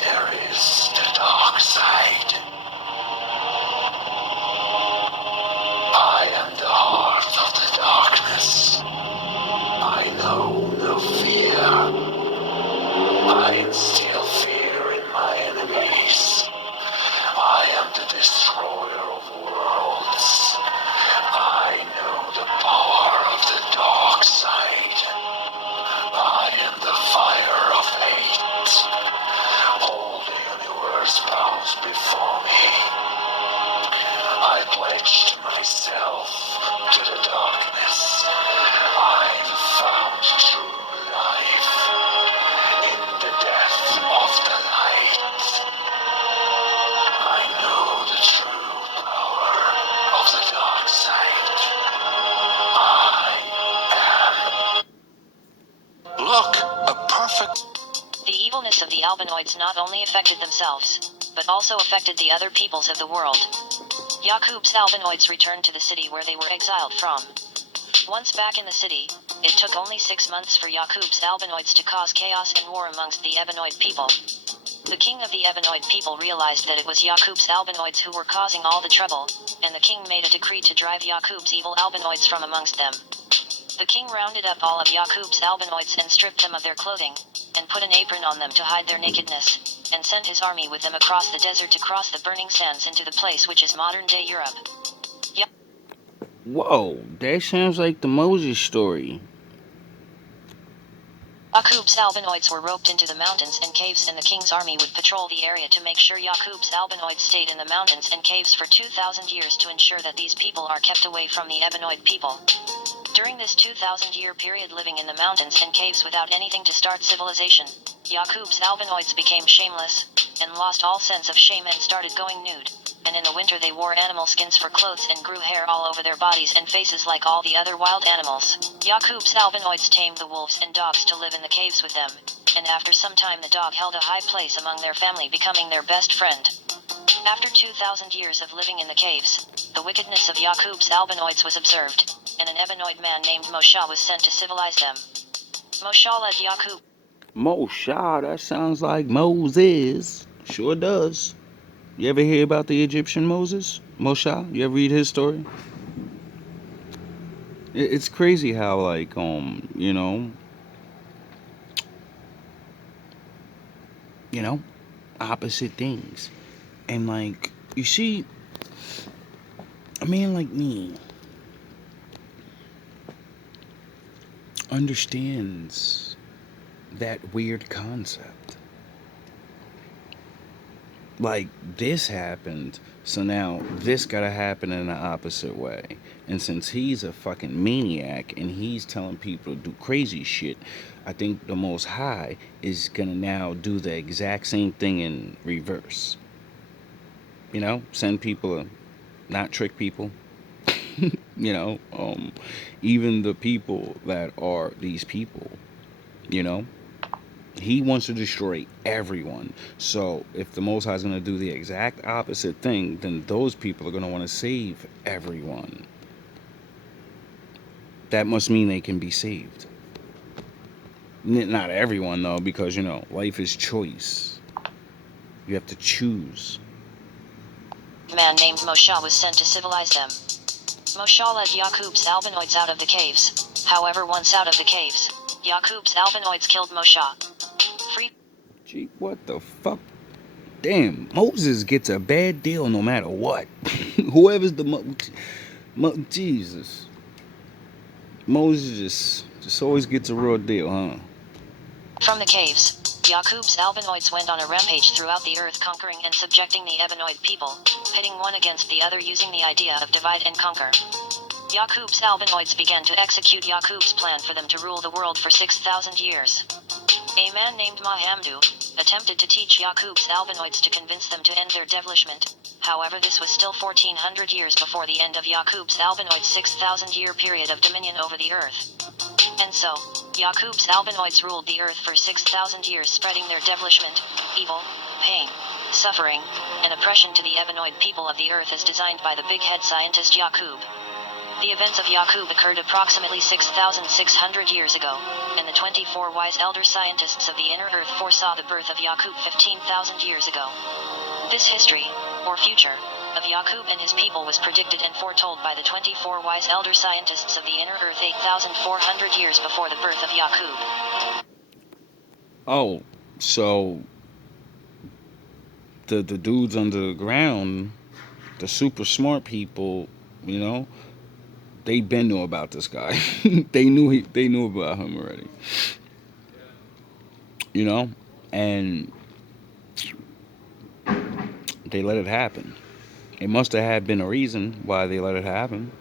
There is the dark side. I am the heart of the darkness. I know no fear. I instill fear in my enemies. I am the destroyer of worlds. I know the power of the dark side. I am the fire of hate. All the universe bows before me. I pledged myself to the darkness. I've found true life in the death of the light. I know the true power of the dark side. I am. Look, a perfect. The evilness of the albinoids not only affected themselves, but also affected the other peoples of the world. Yakub's albinoids returned to the city where they were exiled from. Once back in the city, it took only 6 months for Yakub's albinoids to cause chaos and war amongst the Ebenoid people. The king of the Ebenoid people realized that it was Yakub's albinoids who were causing all the trouble, and the king made a decree to drive Yakub's evil albinoids from amongst them. The king rounded up all of Yakub's albinoids and stripped them of their clothing, and put an apron on them to hide their nakedness, and sent his army with them across the desert to cross the burning sands into the place which is modern-day Europe. Whoa, that sounds like the Moses story. Yakub's albinoids were roped into the mountains and caves, and the king's army would patrol the area to make sure Yakub's albinoids stayed in the mountains and caves for 2,000 years to ensure that these people are kept away from the Ebenoid people. During this 2,000-year period living in the mountains and caves without anything to start civilization, Yakub's albinoids became shameless, and lost all sense of shame and started going nude, and in the winter they wore animal skins for clothes and grew hair all over their bodies and faces like all the other wild animals. Yakub's albinoids tamed the wolves and dogs to live in the caves with them, and after some time the dog held a high place among their family, becoming their best friend. After 2,000 years of living in the caves, the wickedness of Yakub's albinoids was observed, and an Ebenoid man named Moshe was sent to civilize them. Moshe led Yakub. Moshe, that sounds like Moses. Sure does. You ever hear about the Egyptian Moses? Moshe? You ever read his story? It's crazy how, like, opposite things. And, like, you see, a man like me understands that weird concept. Like, this happened, so now this gotta happen in the opposite way. And since he's a fucking maniac and he's telling people to do crazy shit, I think the Most High is gonna now do the exact same thing in reverse. Send people, not trick people. Even the people that are these people, he wants to destroy everyone. So if the Most High is going to do the exact opposite thing, then those people are going to want to save everyone. that must mean they can be saved. Not everyone, though, because, life is choice. You have to choose. A man named Moshe was sent to civilize them. Moshe led Yakub's albinoids out of the caves. However, once out of the caves, Yakub's albinoids killed Moshe. Free. Gee, what the fuck? Damn, Moses gets a bad deal no matter what. Whoever's Jesus. Moses just always gets a real deal, huh? From the caves, Yakub's albinoids went on a rampage throughout the earth, conquering and subjecting the Ebenoid people, pitting one against the other using the idea of divide and conquer. Yakub's albinoids began to execute Yakub's plan for them to rule the world for 6,000 years. A man named Mahamdu attempted to teach Yakub's albinoids to convince them to end their devilishment. However, this was still 1400 years before the end of Yakub's albinoids' 6,000-year period of dominion over the earth. And so, Yakub's albinoids ruled the earth for 6,000 years, spreading their devilishment, evil, pain, suffering, and oppression to the Ebenoid people of the earth as designed by the big head scientist Yakub. The events of Yakub occurred approximately 6,600 years ago, and the 24 wise elder scientists of the inner earth foresaw the birth of Yakub 15,000 years ago. This history, or future, of Yakub and his people was predicted and foretold by the 24 wise elder scientists of the inner earth 8,400 years before the birth of Yakub. Oh, so the dudes underground, the super smart people, they been knew about this guy. they knew about him already. And they let it happen. It must have had been a reason why they let it happen.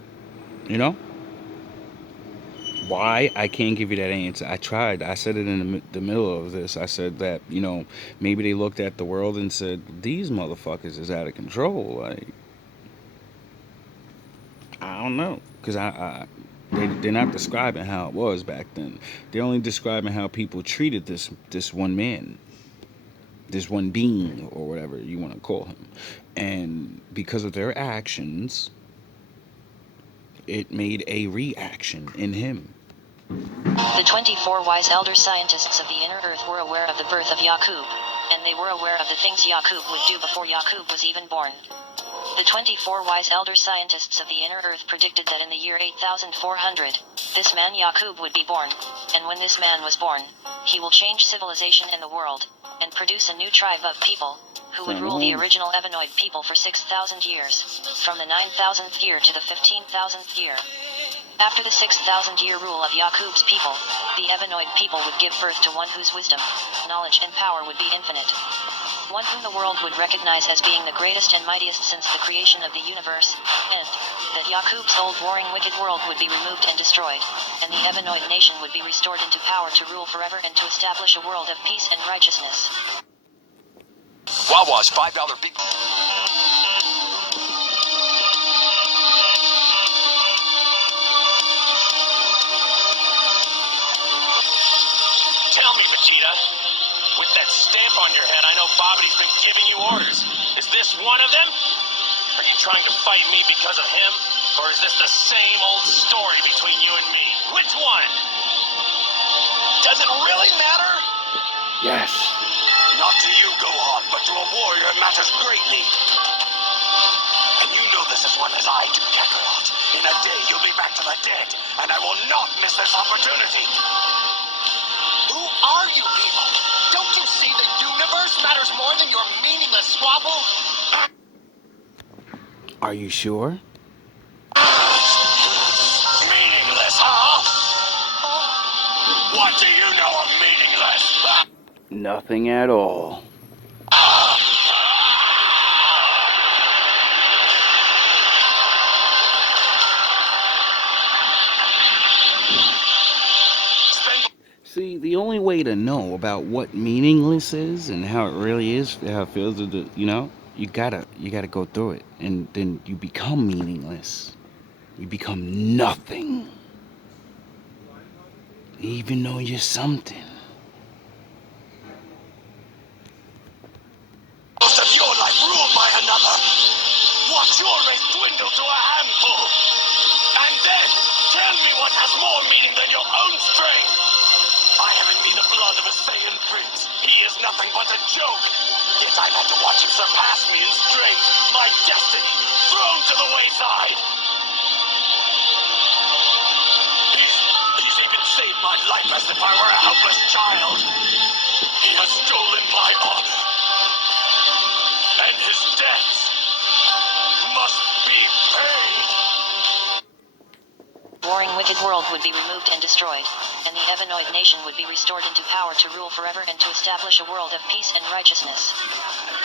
Why? I can't give you that answer. I tried. I said it in the middle of this. I said that, maybe they looked at the world and said, these motherfuckers is out of control. Like, I don't know. Because they're not describing how it was back then. They're only describing how people treated this one man, this one being, or whatever you want to call him. And because of their actions, it made a reaction in him. The 24 wise elder scientists of the inner earth were aware of the birth of Yakub, and they were aware of the things Yakub would do before Yakub was even born. The 24 wise elder scientists of the inner earth predicted that in the year 8,400, this man Yakub would be born, and when this man was born, he will change civilization in the world, and produce a new tribe of people, who would rule the original Ebenoid people for 6,000 years, from the 9,000th year to the 15,000th year. After the 6,000-year rule of Yakub's people, the Ebenoid people would give birth to one whose wisdom, knowledge and power would be infinite. One whom the world would recognize as being the greatest and mightiest since the creation of the universe, and that Yakub's old warring wicked world would be removed and destroyed, and the Ebenoid nation would be restored into power to rule forever and to establish a world of peace and righteousness. Wawa's $5 beat. Tell me, Vegeta, with that stamp on your head, I know Babbidi's been giving you orders. Is this one of them? Are you trying to fight me because of him? Or is this the same old story between you and me? Which one? Does it really matter? Yes. Not to you, Gohan, but to a warrior it matters greatly. And you know this as well as I do, Kakarot. In a day, you'll be back to the dead, and I will not miss this opportunity. Who are you people? Don't you see the universe matters more than your meaningless squabble? Are you sure? Meaningless, huh? What do you know of meaningless? Nothing at all. See, the only way to know about what meaningless is and how it really is, how it feels, you gotta go through it, and then you become meaningless. You become nothing, even though you're something. Most of your life ruled by another. Watch your race dwindle to a handful. And then tell me what has more own strength. I have in me the blood of a Saiyan prince. He is nothing but a joke. Yet I've had to watch him surpass me in strength. My destiny thrown to the wayside. He's even saved my life as if I were a helpless child. He has stolen my honor. And his debts must be paid. Warring wicked world would be removed and destroyed, and the Evanoid nation would be restored into power to rule forever and to establish a world of peace and righteousness.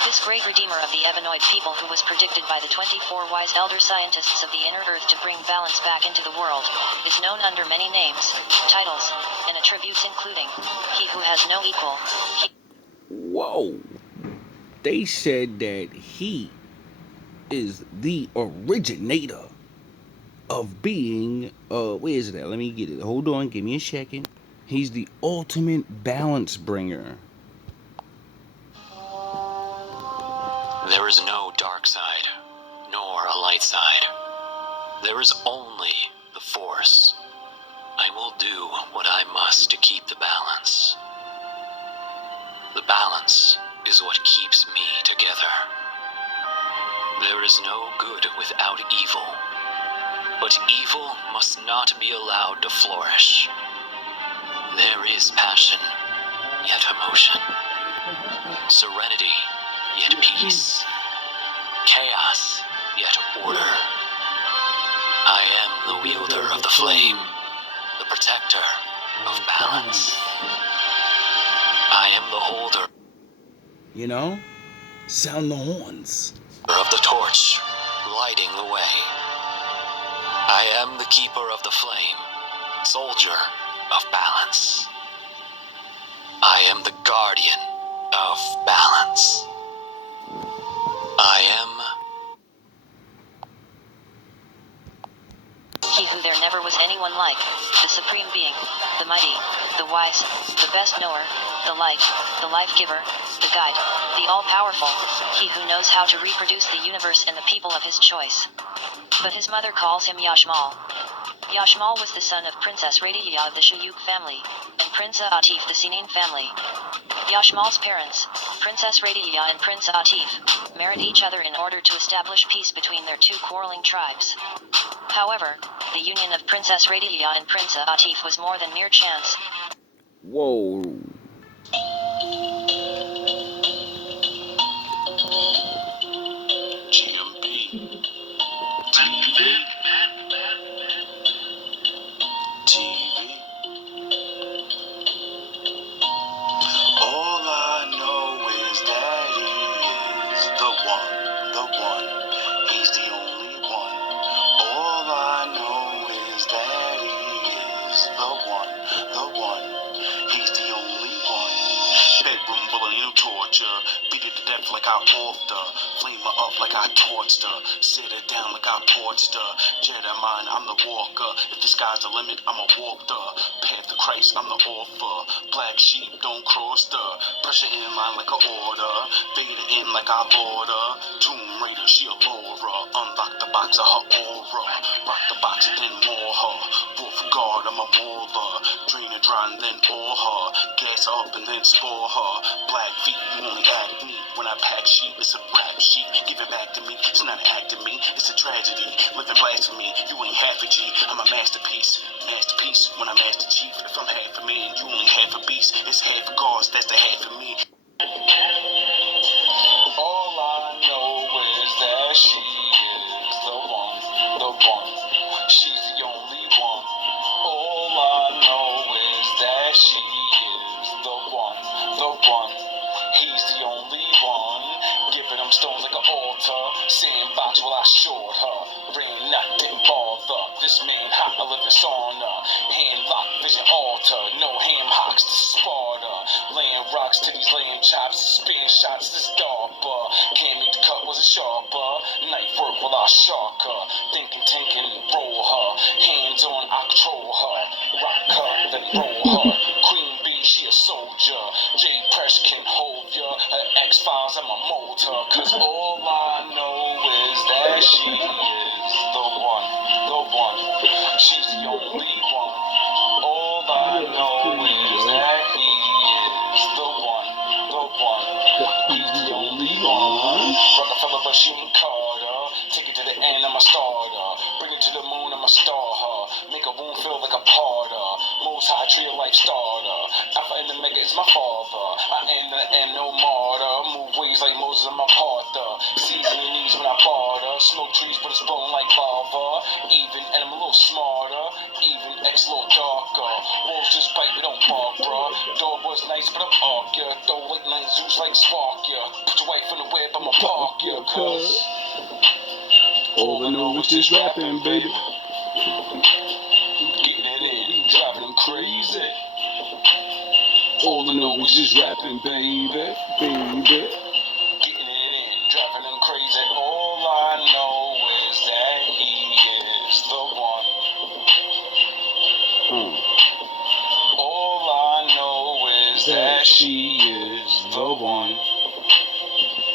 This great redeemer of the Evanoid people, who was predicted by the 24 wise elder scientists of the inner earth to bring balance back into the world, is known under many names, titles, and attributes, including He Who Has No Equal. Whoa. They said that he is the originator of being, where is it at? Let me get it. Hold on, give me a second. He's the ultimate balance bringer. There is no dark side, nor a light side. There is only the Force. I will do what I must to keep the balance. The balance is what keeps me together. There is no good without evil, but evil must not be allowed to flourish. There is passion, yet emotion. Serenity, yet peace. Chaos, yet order. I am the wielder of the flame, the protector of balance. I am the holder You know? Sound the horns. of the torch, lighting the way. I am the keeper of the flame, soldier of balance. I am the guardian of balance. I am He who there never was anyone like, the supreme being, the mighty, the wise, the best knower, the light, the life-giver, the guide, the all-powerful, he who knows how to reproduce the universe and the people of his choice. But his mother calls him Yashmal. Yashmal was the son of Princess Radiya of the Shayuk family, and Prince Atif the Sinin family. Yashmal's parents, Princess Radiya and Prince Atif, married each other in order to establish peace between their two quarreling tribes. However, the union of Princess Radiya and Prince Atif was more than mere chance. Whoa. GMB. TV. All I know is that he is the one. He's the only one. All I know is that he is the one. He's the only one. Bedroom bullying and torture. Beat it to death like I alter. Flame her up like I torched her. Sit her down like I porched her. Jedi mind, I'm the walker. If the sky's the limit, I'ma walk the path to Christ, I'm the author. Black sheep don't cross the pressure in line like a order. Vader in like I order. Tomb Raider, she a Laura. Unlock the box of her aura. Rock the box and then more her. Wolf guard, I'm a mauler. Drain her dry and then all her. Gas her up and then spore her. Black feet, you only act neat. When I pack sheep, it's a rap sheet. Give it back to me, it's not an act to me. It's a tragedy, living blasphemy. You ain't half a G, I'm a masterpiece. Masterpiece, when I'm Master Chief. If I'm half a man, you only half a beast. It's half a gods, that's the half of me. All I know is that she is the one. She's the only one. All I know is that she is the one. He's the only one. Giving them stones like an altar. Sandbox while I short her. Rain not didn't bother. This man hot, I live in sauna. Hand lock, vision altar. No ham hocks to Sparta. Laying rocks to these lamb chops. Spin shots this darker. Can't make the cut, was it sharper? Night work while I shark her. Thinking, roll her. Hands on, I control her. Rock her, then roll her. Queen bee, she a soldier. J Press can hold ya. Her X-Files, I'ma mold her. Cause all I know is that she is the one. She's the only one. All I treat her like starter. Alpha and Omega is my father. I am the end, no martyr. Move ways like Moses and my partner. Season the knees when I barter. Smoke trees, but it's blowing like lava. Even, and I'm a little smarter. Even, X a little darker. Wolves just bite, we don't bark, bruh. Dog was nice, but I'm arc, yeah. Throw late night Zeus like spark, yeah. Put your wife in the web, I'ma park, yeah, cuz. All I know is just rapping, baby. Getting it in, driving them crazy. All I know is just rapping, baby, baby. Getting it in, driving them crazy. All I know is that he is the one. All I know is that she is the one.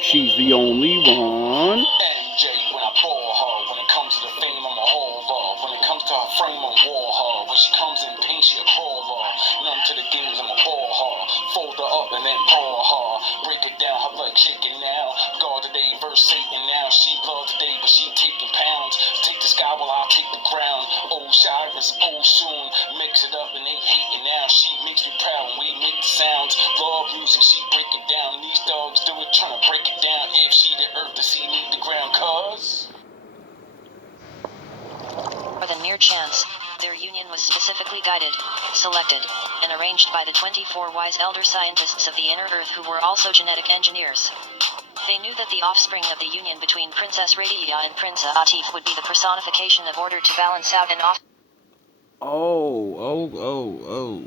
She's the only one. MJ, when I bore her, when it comes to the fame, I'm a haul. When it comes to her frame, I'm war her. When she comes in pain, she a crawler. None to the games, I'm a bore her. Fold her up and then brawl her. Break it down, her blood shaking now. God today, verse Satan now. She blood today, but she taking pounds. Take the sky while I take the ground. Old Cyrus, old soon. Mix it up and they hating now. She makes me proud when we make the sounds. Love music, she break it down. These dogs do it, trying to break it down. If she the earth, the sea need the ground, cuz. More than mere chance, their union was specifically guided, selected, and arranged by the 24 wise elder scientists of the inner earth who were also genetic engineers. They knew that the offspring of the union between Princess Radia and Prince Atif would be the personification of order to balance out an off. Oh.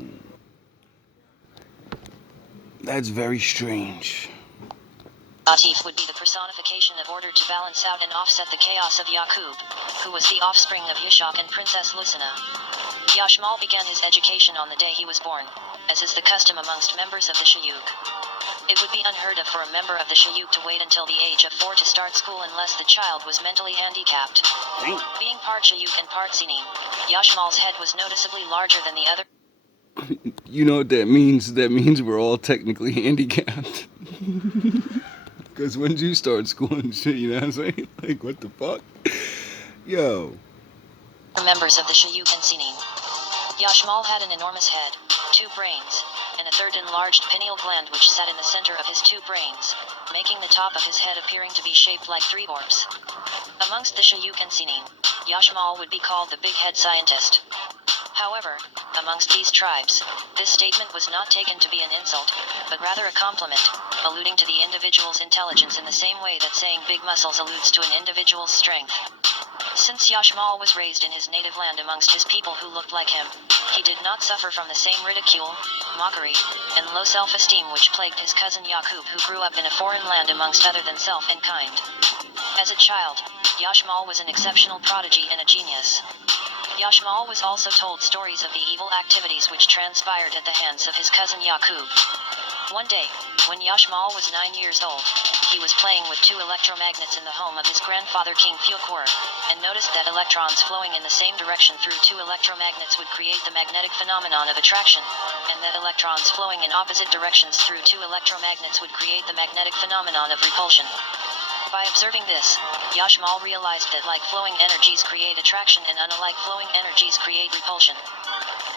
That's very strange. Atif would be the personification of order to balance out and offset the chaos of Yakubu, who was the offspring of Yishak and Princess Lucina. Yashmal began his education on the day he was born, as is the custom amongst members of the Shayuk. It would be unheard of for a member of the Shayuk to wait until the age of 4 to start school unless the child was mentally handicapped. Being part Shayuk and part Sinin, Yashmal's head was noticeably larger than the other. You know what that means? That means we're all technically handicapped. Because when you start school and shit, you know what I'm saying? Like, what the fuck? Yo. Members of the Shayuk and Sinin. Yashmal had an enormous head, 2 brains, and a third enlarged pineal gland which sat in the center of his 2 brains, making the top of his head appearing to be shaped like 3 orbs. Amongst the Shayuk and Sinin, Yashmal would be called the big head scientist. However, amongst these tribes, this statement was not taken to be an insult, but rather a compliment, alluding to the individual's intelligence in the same way that saying big muscles alludes to an individual's strength. Since Yashmal was raised in his native land amongst his people who looked like him, he did not suffer from the same ridicule, mockery, and low self-esteem which plagued his cousin Yakubu, who grew up in a foreign land amongst other than self and kind. As a child, Yashmal was an exceptional prodigy and a genius. Yashmal was also told stories of the evil activities which transpired at the hands of his cousin Yakubu. One day, when Yashmal was 9 years old, he was playing with 2 electromagnets in the home of his grandfather King Fukur, and noticed that electrons flowing in the same direction through 2 electromagnets would create the magnetic phenomenon of attraction, and that electrons flowing in opposite directions through 2 electromagnets would create the magnetic phenomenon of repulsion. By observing this, Yashmal realized that like flowing energies create attraction and unlike flowing energies create repulsion.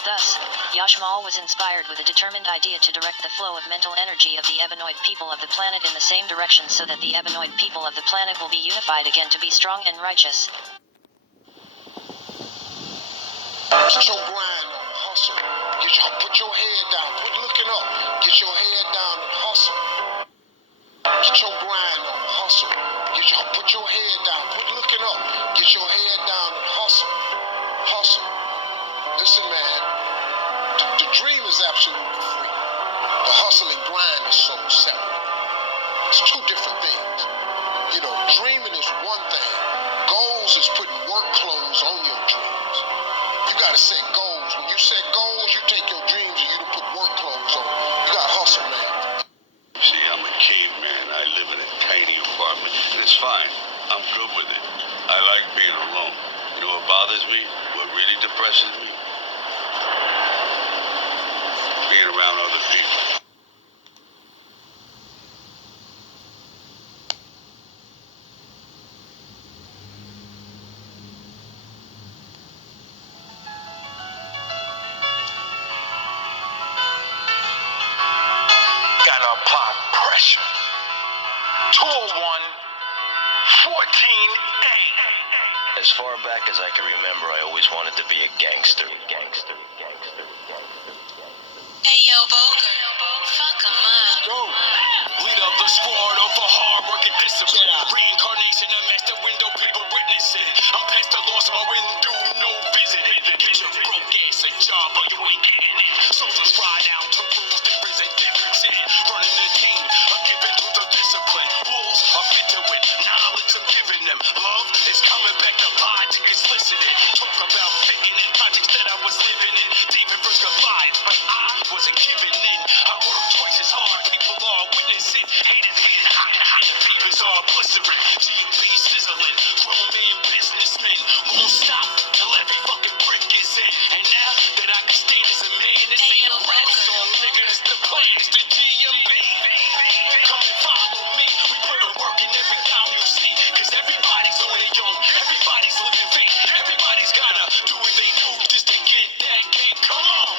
Thus, Yashmal was inspired with a determined idea to direct the flow of mental energy of the Ebenoid people of the planet in the same direction so that the Ebenoid people of the planet will be unified again to be strong and righteous. Get your grind on, hustle. Put your head down, quit looking up. Get your head down and hustle. Get your grind on, hustle. Put your head down, quit looking up. Get your head down and hustle. Hustle. Listen, man, the dream is absolutely free. The hustle and grind is so separate. It's 2 different things. You know, dreaming is one thing. Goals is putting work clothes on your dreams. You gotta set goals. When you set goals, you take your dreams and you don't put work clothes on. You gotta hustle, man. See, I'm a caveman. I live in a tiny apartment, and it's fine. I'm good with it. I like being alone. You know what bothers me? What really depresses me? Being around other people. expression. Tour 1, 14A. As far back as I can remember, I always wanted to be a gangster. Hey yo, Boger, fuck 'em up. Leader of the squad of a hard work and discipline. Reincarnation, a master window, people witness it. I'm past the loss of my window, no visiting. Get your broke ass a job or you ain't getting it. Soldiers ride out to rules, there is a difference in running the team. I'm giving to the discipline. Wolves are fit to it. Knowledge I'm giving them. Love is coming back to logic is listening. Talk about fitting in projects that I was living in. David versus Goliath, but I wasn't giving in. I work twice as hard. People are witnessing. Haters getting hot and the papers are blistering. GMB sizzling. Grown man businessmen won't stop till every fucking brick is in. And now that I can stand as a man, this ain't a rap song, nigga. It's the plan. It's the GMB. Come and follow me. We put the work in every time you see. Cause everybody's on their own. Everybody's living fake. Everybody's gotta do what they do just to get that cake. Come on.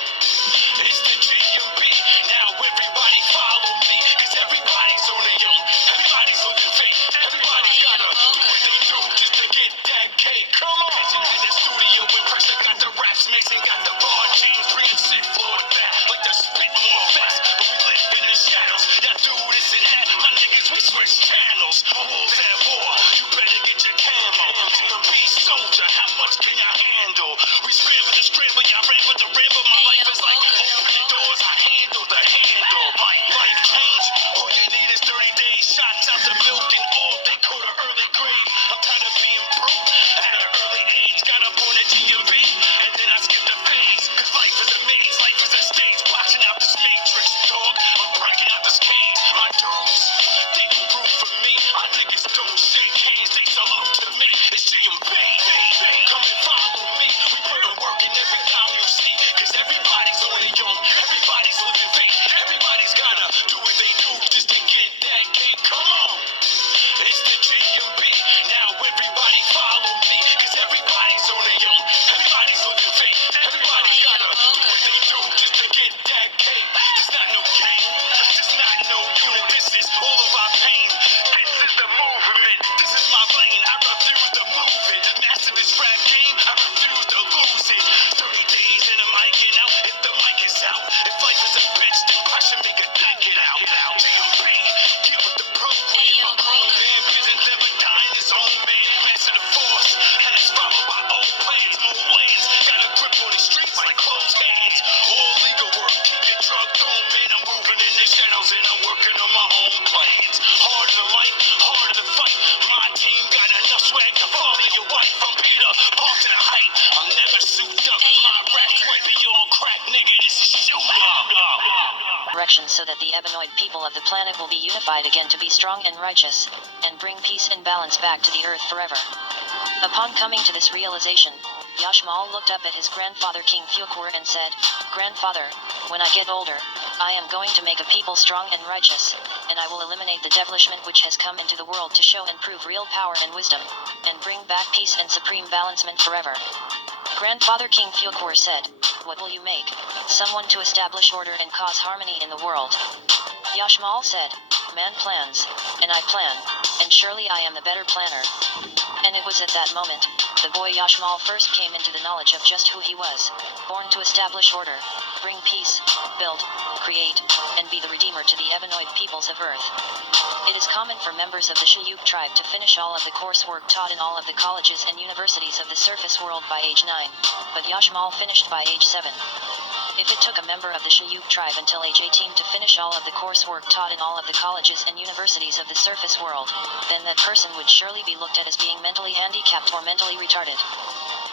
It's the GMB. Now everybody follow me. Cause everybody's on their own. Everybody's living fake. Everybody's gotta do what they do just to get that cake. Come on. Vision in the studio when pressure got the raps mixing, got the bar chains, bringing shit forward back like the spit more fast. But we live in the shadows. Y'all do this and that. My niggas, we switch channels. Wolves at war. You better get your camo. GMB soldier, how much can y'all handle? We scramble the scramble, y'all ran with the ramble. My life is like opening doors. I handle the handle. Life change. All you need is 30 days. Shots out the milk and all. They call the early grave. I'm tired of being broke at an early age. Got up on that GMB and then I skipped a phase. Cause life is a maze, life is a stage. Boxing out this matrix, dog. I'm breaking out this cage. My dudes, they gon' root for me. My niggas don't shake hands, they salute to me. It's GMB. Come and follow me. We put the work in every time you see. Cause everybody's on their own. Everybody's living fake. Everybody's gotta do what they do just to get that cake. Come on. It's the GMB. Now everybody follow me. Cause everybody's on their own. Everybody's living fake. Everybody's gotta do what they do just to get that cake. It's not no game. It's not no unit. This is all of our pain. This is the movement. This is my lane. I refuse to move it. Master this rap game. I refuse to lose it. 30 days in the mic and out. If the mic is out. If life is a bitch, then pressure make a dick it out. GMB. Get with the program. A grown man. Vision never dying his own man. Master the force. And it's followed by old plans. More lands. Got a grip on the streets like closed hands. All legal work. Keep your drug on, man. I'm moving in the shadows and I'm working on my own plans. Harder to life, harder to fight. My team got enough swag to father your wife. From Peter, Park to the height. I'm never souped up. My rap's way beyond crack, nigga. This is shoot up. Direction so that the Ebenoid people of the planet will be unified again to be strong and righteous, and bring peace and balance back to the earth forever. Upon coming to this realization, Yashmal looked up at his grandfather King Fukur and said, "Grandfather, when I get older, I am going to make a people strong and righteous, and I will eliminate the devilishment which has come into the world to show and prove real power and wisdom, and bring back peace and supreme balancement forever." Grandfather King Fukur said, "What will you make? Someone to establish order and cause harmony in the world." Yashmal said, "Man plans, and I plan, and surely I am the better planner." And it was at that moment, the boy Yashmal first came into the knowledge of just who he was, born to establish order, bring peace, build, create, and be the redeemer to the Ebenoid peoples of Earth. It is common for members of the Shayuk tribe to finish all of the coursework taught in all of the colleges and universities of the surface world by age 9, but Yashmal finished by age 7. If it took a member of the Shayuk tribe until age 18 to finish all of the coursework taught in all of the colleges and universities of the surface world, then that person would surely be looked at as being mentally handicapped or mentally retarded.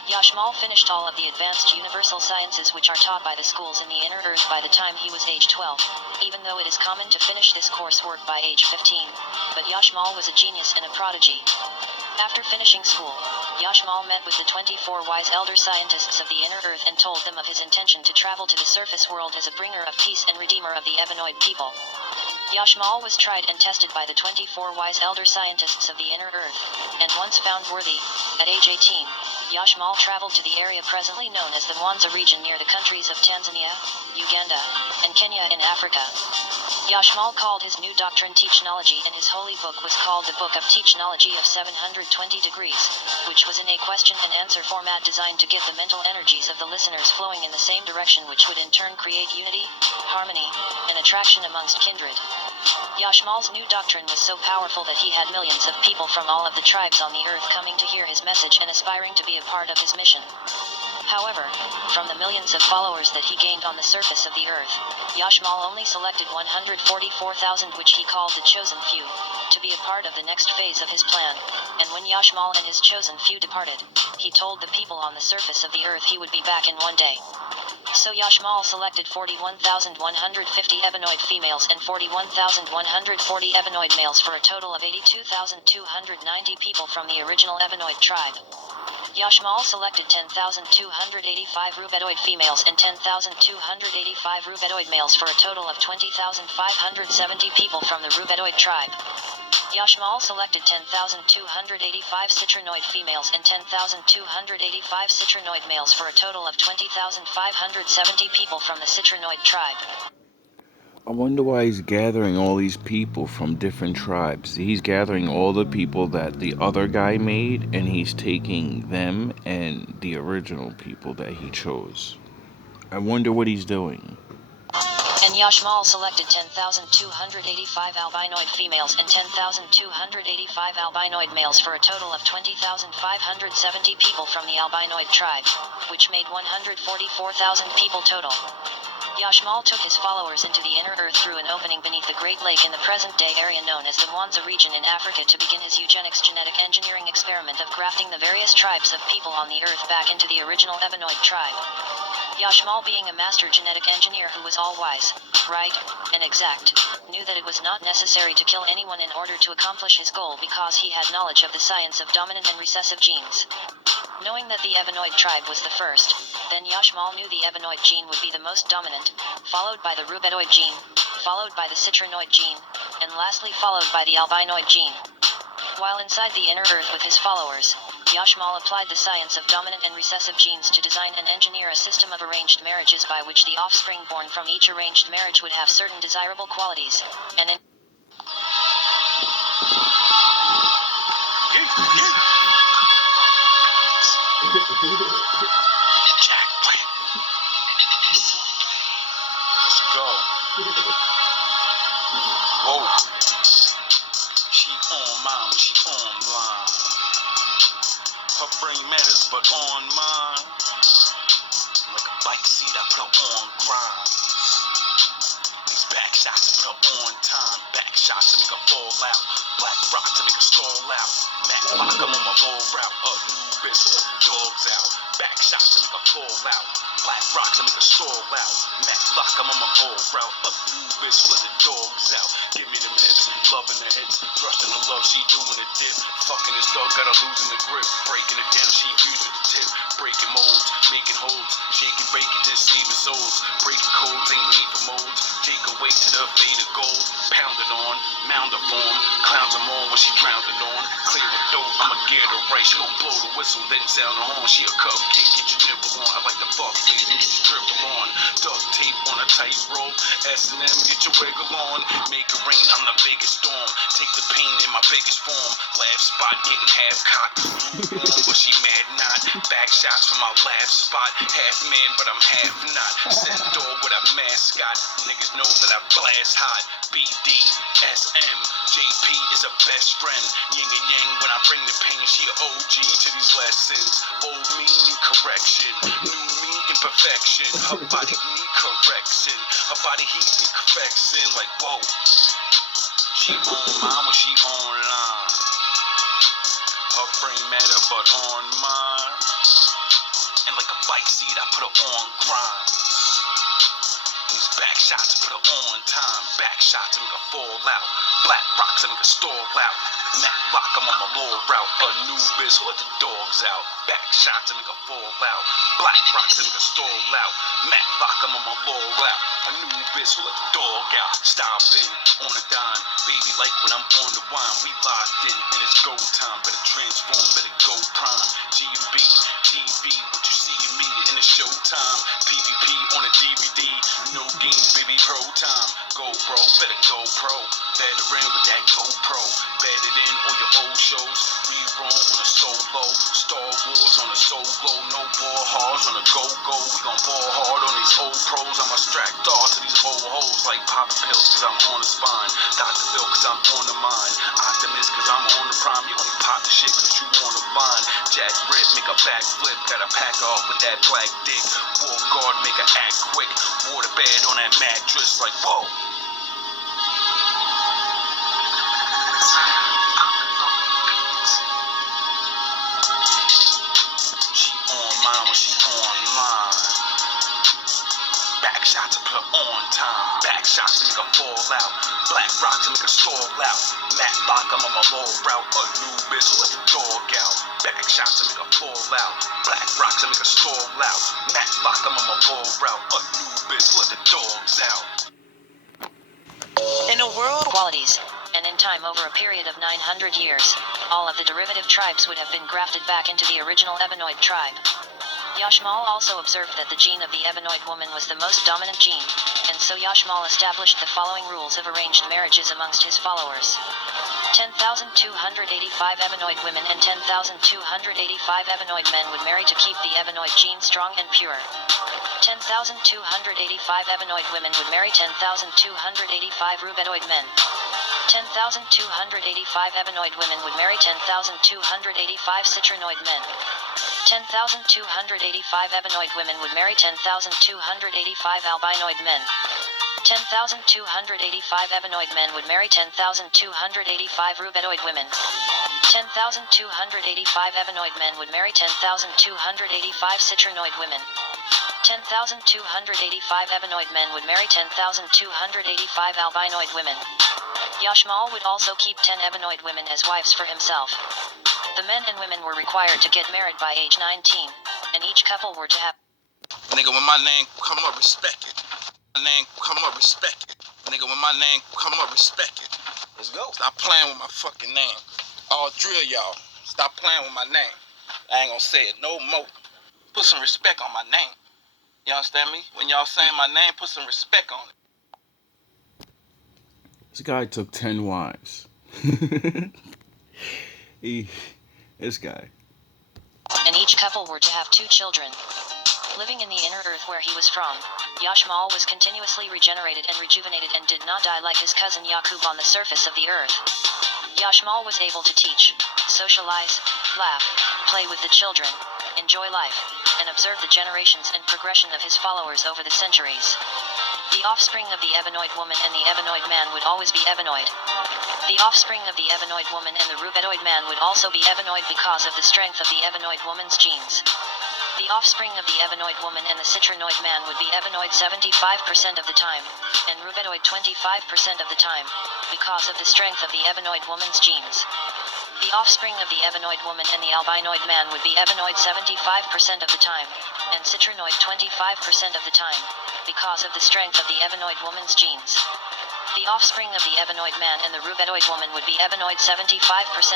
Yashmal finished all of the advanced universal sciences which are taught by the schools in the inner earth by the time he was age 12, even though it is common to finish this coursework by age 15, but Yashmal was a genius and a prodigy. After finishing school, Yashmal met with the 24 wise elder scientists of the inner earth and told them of his intention to travel to the surface world as a bringer of peace and redeemer of the Ebenoid people. Yashmal was tried and tested by the 24 wise elder scientists of the inner earth, and once found worthy, at age 18, Yashmal traveled to the area presently known as the Mwanza region near the countries of Tanzania, Uganda, and Kenya in Africa. Yashmal called his new doctrine Teachnology, and his holy book was called the Book of Teachnology of 720 Degrees, which was in a question and answer format designed to get the mental energies of the listeners flowing in the same direction, which would in turn create unity, harmony, and attraction amongst kindred. Yashmal's new doctrine was so powerful that he had millions of people from all of the tribes on the earth coming to hear his message and aspiring to be a part of his mission. However, from the millions of followers that he gained on the surface of the earth, Yashmal only selected 144,000, which he called the chosen few, to be a part of the next phase of his plan. And when Yashmal and his chosen few departed, he told the people on the surface of the earth he would be back in one day. So Yashmal selected 41,150 Ebenoid females and 41,140 Ebenoid males for a total of 82,290 people from the original Ebenoid tribe. Yashmal selected 10,285 Rubedoid females and 10,285 Rubedoid males for a total of 20,570 people from the Rubedoid tribe. Yashmal selected 10,285 citrinoid females and 10,285 citrinoid males for a total of 20,570 people from the citrinoid tribe. I wonder why he's gathering all these people from different tribes. He's gathering all the people that the other guy made, and he's taking them and the original people that he chose. I wonder what he's doing. And Yashmal selected 10,285 albinoid females and 10,285 albinoid males for a total of 20,570 people from the albinoid tribe, which made 144,000 people total. Yashmal took his followers into the inner earth through an opening beneath the Great Lake in the present-day area known as the Mwanza region in Africa to begin his eugenics genetic engineering experiment of grafting the various tribes of people on the earth back into the original Ebenoid tribe. Yashmal, being a master genetic engineer who was all-wise, right, and exact, knew that it was not necessary to kill anyone in order to accomplish his goal because he had knowledge of the science of dominant and recessive genes. Knowing that the Ebenoid tribe was the first, then Yashmal knew the Ebenoid gene would be the most dominant, followed by the Rubedoid gene, followed by the citrinoid gene, and lastly followed by the albinoid gene. While inside the inner earth with his followers, Yashmal applied the science of dominant and recessive genes to design and engineer a system of arranged marriages by which the offspring born from each arranged marriage would have certain desirable qualities, and in Jack, wait. Let's go. Whoa. She online when she online. Her brain matters, but on mine. Like a bike seat, I put her on grind. These back shots, I put her on time. Back shots to make her fall out. Black rock to make her stall out. Mac lock, I'm on my roll route. A new business, dogs out. Back shots to make her fall out. Black rock to make her stall out. Mac lock, I'm on my roll route. A new business, let the dogs out. Give me them hips, loving the hits. Thrusting the love, she doing the dip. Fucking this dog, got her losing the grip. Breaking it down, she fusing the tip. Breaking molds, making holds. Shaking, breaking, just saving souls. Breaking codes, ain't made for molds. Take away to the fade of gold. Pounded on, mound of form. Clowns them on when she drowning on. Clear the throat, I'ma get her right. She gon' blow the whistle, then sound the horn. She a cupcake, get your nibble on. I like the fuck face and get your dribble on. Duct tape on a tight rope. S&M, get your wiggle on. Make it rain, I'm the biggest storm. Take the pain in my biggest form. Laugh spot, getting half cocked. But she mad not. Back shots from my laugh spot. Half man, but I'm half not. Set door with a mascot. Niggas know that I blast hot. BD, SM, JP is a best friend. Yin and yang when I bring the pain. She a OG to these lessons. Old me need correction. New me imperfection. Her body need correction. Her body heat need perfection. Like whoa. She online when she online. Her brain matter but on mine. And like a bike seat I put her on grind. These back shots I put her on time. Back shots to make her fall out. Black rocks to make her stall out. Mac Rock, I'm on my lower route. Anubis, who let the dogs out? Back shot to make a fall out. Black rock to make a stall out. Mac Rock, I'm on my lower route. Anubis, who let the dog out? Stomping on a dime. Baby, like when I'm on the wine, we locked in and it's go time. Better transform, better go prime. GMB, TV, what you see in me in the showtime. PvP on a DVD, no games, baby, pro time. Go bro, better go pro. Veteran with that GoPro. Bedded in on your old shows. Rerun on a solo. Star Wars on a solo. No ball hards on a go-go. We gon' ball hard on these old pros. I'm a strapped dog to these old hoes like poppin' pills cause I'm on the spine. Dr. Phil cause I'm on the mind. Optimist cause I'm on the prime. You only pop the shit cause you on the vine. Jack Rip, make a backflip. Gotta pack off with that black dick. War guard, make her act quick. Water bed on that mattress like whoa. She online when she online. Back shot to put on time. Back shot to make a fall out. Black rock to make a stall out. Matt Lock, I'm on my low route. Anubis, who let the dog out? Back shot to make a fall out. Black rock to make a stall out. Matt Lock, I'm on my low route. Anubis, who let the dogs out? In a world of qualities, and in time over a period of 900 years, all of the derivative tribes would have been grafted back into the original Ebenoid tribe. Yashmal also observed that the gene of the Ebenoid woman was the most dominant gene, and so Yashmal established the following rules of arranged marriages amongst his followers. 10,285 Ebenoid women and 10,285 Ebenoid men would marry to keep the Ebenoid gene strong and pure. 10,285 Ebenoid women would marry 10,285 Rubedoid men. 10,285 Ebenoid women would marry 10,285 Citrinoid men. 10,285 Ebenoid women would marry 10,285 Albinoid men. 10,285 Ebenoid men would marry 10,285 Rubedoid women. 10,285 Ebenoid men would marry 10,285 Citrinoid women. 10,285 Ebenoid men would marry 10,285 Albinoid women. Yashmal would also keep 10 Ebenoid women as wives for himself. The men and women were required to get married by age 19, and each couple were to have... Nigga, when my name come up, respect it. My name come up, respect it. Nigga, when my name come up, respect it. Let's go. Stop playing with my fucking name. I'll drill y'all. Stop playing with my name. I ain't gonna say it no more. Put some respect on my name. You understand me? When y'all saying my name, put some respect on it. This guy took 10 wives. This guy. And each couple were to have 2 children. Living in the inner earth where he was from, Yashmal was continuously regenerated and rejuvenated and did not die like his cousin Yakubu on the surface of the earth. Yashmal was able to teach, socialize, laugh, play with the children, enjoy life, and observe the generations and progression of his followers over the centuries. The offspring of the Ebenoid woman and the Ebenoid man would always be Ebenoid. The offspring of the Ebenoid woman and the Rubedoid man would also be Ebenoid because of the strength of the Ebenoid woman's genes. The offspring of the Ebenoid woman and the Citrinoid man would be Ebenoid 75% of the time, and Rubedoid 25% of the time, because of the strength of the Ebenoid woman's genes. The offspring of the Ebenoid woman and the Albinoid man would be Ebenoid 75% of the time, and Citrinoid 25% of the time, because of the strength of the Ebenoid woman's genes. The offspring of the Ebenoid man and the Rubedoid woman would be Ebenoid 75%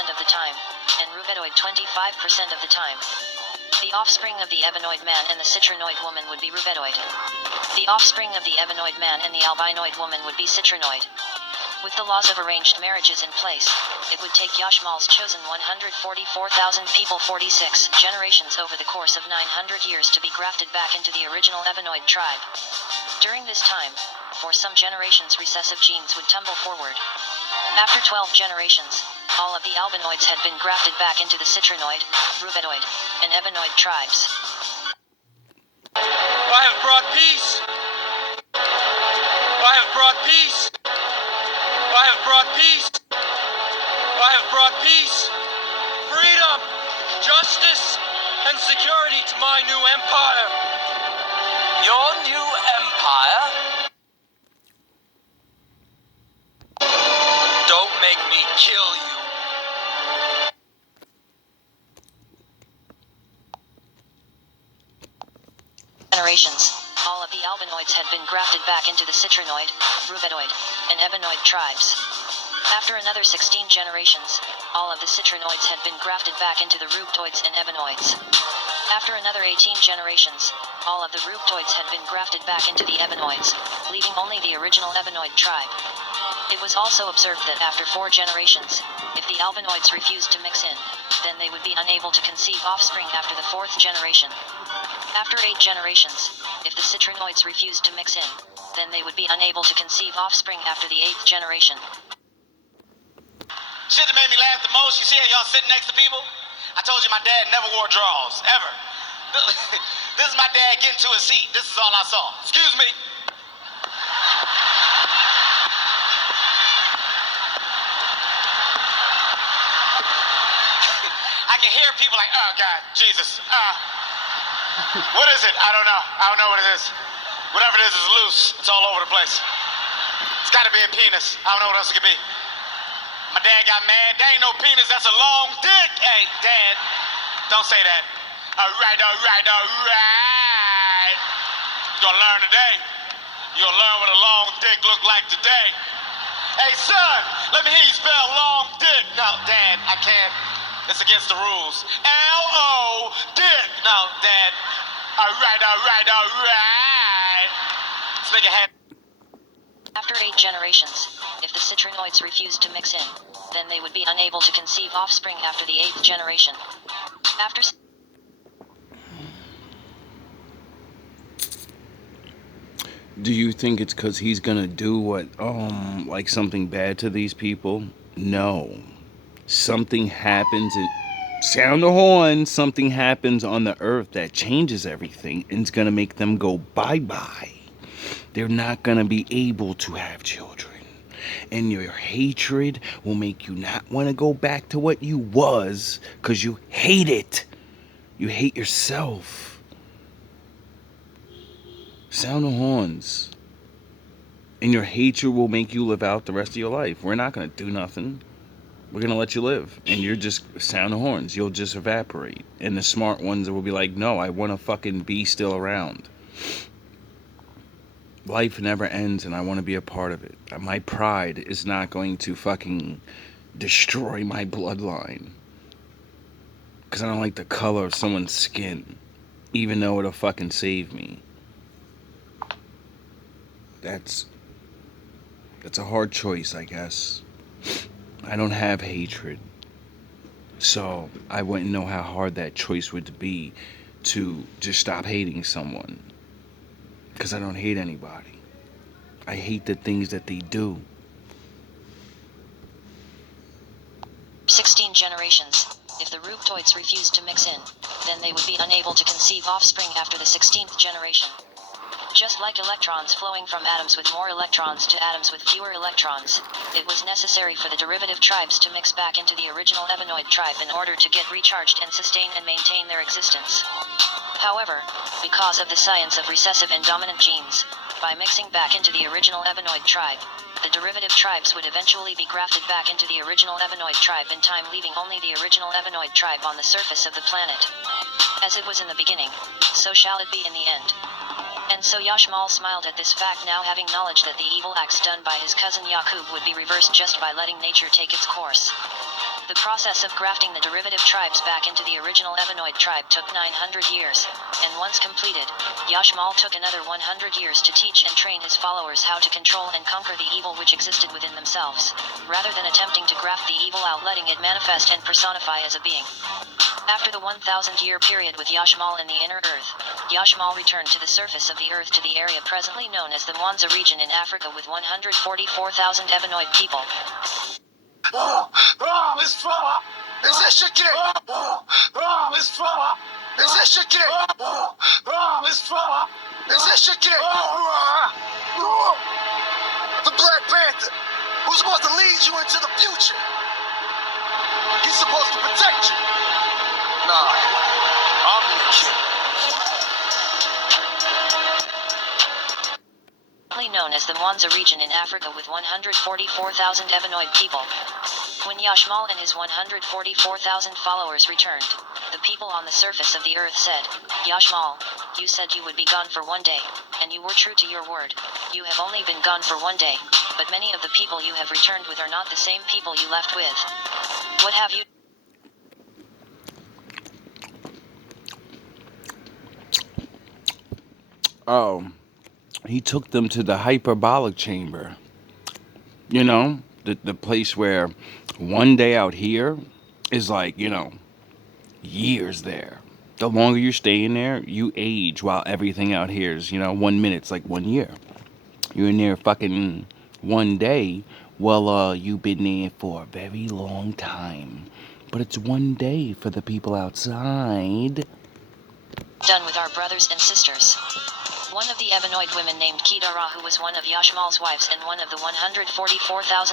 of the time, and Rubedoid 25% of the time. The offspring of the Ebenoid man and the Citrinoid woman would be Rubedoid. The offspring of the Ebenoid man and the Albinoid woman would be Citrinoid. With the laws of arranged marriages in place, it would take Yashmal's chosen 144,000 people 46 generations over the course of 900 years to be grafted back into the original Ebenoid tribe. During this time, for some generations recessive genes would tumble forward. After 12 generations, all of the albinoids had been grafted back into the Citrinoid, Rubedoid, and Ebenoid tribes. I have brought peace. I have brought peace. I have brought peace. I have brought peace, freedom, justice, and security to my new empire. Your new empire? Don't make me kill you. generations, all of the albinoids had been grafted back into the citrinoid, rubedoid, and ebenoid tribes. After another 16 generations, all of the citrinoids had been grafted back into the rubetoids and ebenoids. After another 18 generations, all of the rubetoids had been grafted back into the ebenoids, leaving only the original ebenoid tribe. It was also observed that after 4 generations, if the albinoids refused to mix in, then they would be unable to conceive offspring after the 4th generation. After 8 generations, if the citrinoids refused to mix in, then they would be unable to conceive offspring after the 8th generation. Shit that made me laugh the most, you see how y'all sitting next to people? I told you my dad never wore drawers, ever. This is my dad getting to his seat. This is all I saw. Excuse me. I can hear people like, oh God, Jesus. What is it? I don't know. I don't know what it is. Whatever it is loose. It's all over the place. It's gotta be a penis. I don't know what else it could be. My dad got mad. That ain't no penis, that's a long dick. Hey, Dad, don't say that. All right. You're gonna learn today. You're gonna learn what a long dick look like today. Hey, son, let me hear you spell long dick. No, Dad, I can't. It's against the rules. L-O, dick. No, Dad. All right. This nigga had... After 8 generations, if the citrinoids refused to mix in, then they would be unable to conceive offspring after the 8th generation. After... Do you think it's because he's gonna do what, like something bad to these people? No. Something happens, sound the horn, something happens on the earth that changes everything and it's gonna make them go bye-bye. They're not gonna be able to have children. And your hatred will make you not want to go back to what you was, because you hate it. You hate yourself. Sound the horns. And your hatred will make you live out the rest of your life. We're not going to do nothing. We're going to let you live. And you're just sound the horns. You'll just evaporate. And the smart ones will be like, no, I want to fucking be still around. Life never ends and I want to be a part of it. My pride is not going to fucking destroy my bloodline. Because I don't like the color of someone's skin. Even though it'll fucking save me. That's a hard choice, I guess. I don't have hatred. So I wouldn't know how hard that choice would be to just stop hating someone. Because I don't hate anybody. I hate the things that they do. 16 generations. If the rubetoids refused to mix in, then they would be unable to conceive offspring after the 16th generation. Just like electrons flowing from atoms with more electrons to atoms with fewer electrons, it was necessary for the derivative tribes to mix back into the original ebenoid tribe in order to get recharged and sustain and maintain their existence. However, because of the science of recessive and dominant genes, by mixing back into the original ebenoid tribe, the derivative tribes would eventually be grafted back into the original ebenoid tribe in time, leaving only the original ebenoid tribe on the surface of the planet. As it was in the beginning, so shall it be in the end. And so Yashmal smiled at this fact, now having knowledge that the evil acts done by his cousin Yakubu would be reversed just by letting nature take its course. The process of grafting the derivative tribes back into the original ebenoid tribe took 900 years, and once completed, Yashmal took another 100 years to teach and train his followers how to control and conquer the evil which existed within themselves, rather than attempting to graft the evil out, letting it manifest and personify as a being. After the 1,000-year period with Yashmal in the inner earth, Yashmal returned to the surface of the earth to the area presently known as the Mwanza region in Africa with 144,000 ebenoid people. It's fun! Is this your kid? It's fun! Is this your kid? It's fun! Is this your kid? The Black Panther, who's supposed to lead you into the future. He's supposed to protect you. Nah, I'm the kid. Known as the Mwanza region in Africa with 144,000 ebenoid people. When Yashmal and his 144,000 followers returned, the people on the surface of the earth said, Yashmal, You said you would be gone for 1 day, and you were true to your word. You have only been gone for 1 day, but many of the people you have returned with are not the same people you left with. What have you... Oh, he took them to the hyperbolic chamber. You know, the place where 1 day out here is like, years there. The longer you stay in there, you age, while everything out here is, 1 minute's like 1 year. You're in there fucking 1 day. Well, you've been there for a very long time. But it's 1 day for the people outside. done with our brothers and sisters? One of the Ebenoid women named Kidara, who was one of Yashmal's wives and one of the 144,000,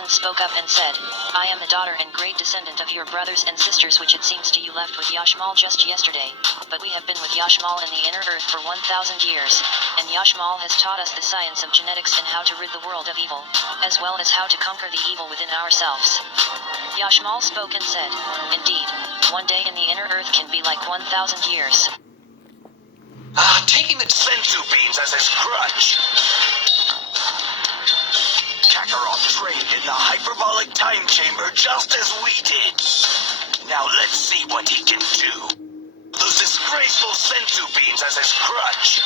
spoke up and said, I am the daughter and great descendant of your brothers and sisters, which it seems to you left with Yashmal just yesterday, but we have been with Yashmal in the inner earth for 1,000 years, and Yashmal has taught us the science of genetics and how to rid the world of evil, as well as how to conquer the evil within ourselves. Yashmal spoke and said, indeed, 1 day in the inner earth can be like 1,000 years. Taking the sensu beans as his crutch. Kakarot trained in the hyperbolic time chamber just as we did. Now let's see what he can do. Those disgraceful sensu beans as his crutch.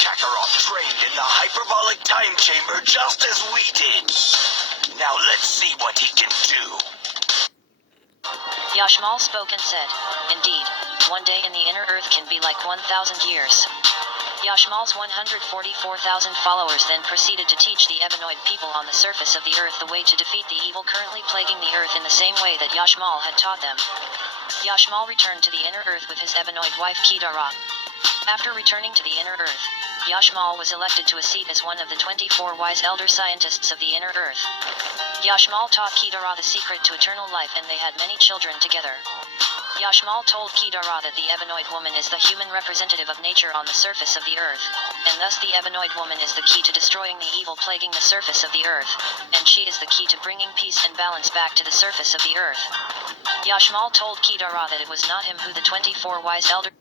Kakarot trained in the hyperbolic time chamber just as we did. Now let's see what he can do. Yashmal spoke and said, indeed, 1 day in the inner earth can be like 1,000 years. Yashmal's 144,000 followers then proceeded to teach the Ebenoid people on the surface of the earth the way to defeat the evil currently plaguing the earth in the same way that Yashmal had taught them. Yashmal returned to the inner earth with his Ebenoid wife Kidara. After returning to the inner earth, Yashmal was elected to a seat as one of the 24 wise elder scientists of the inner earth. Yashmal taught Kidara the secret to eternal life, and they had many children together. Yashmal told Kidara that the Ebenoid woman is the human representative of nature on the surface of the earth, and thus the Ebenoid woman is the key to destroying the evil plaguing the surface of the earth, and she is the key to bringing peace and balance back to the surface of the earth. Yashmal told Kidara that it was not him who the 24 wise elders...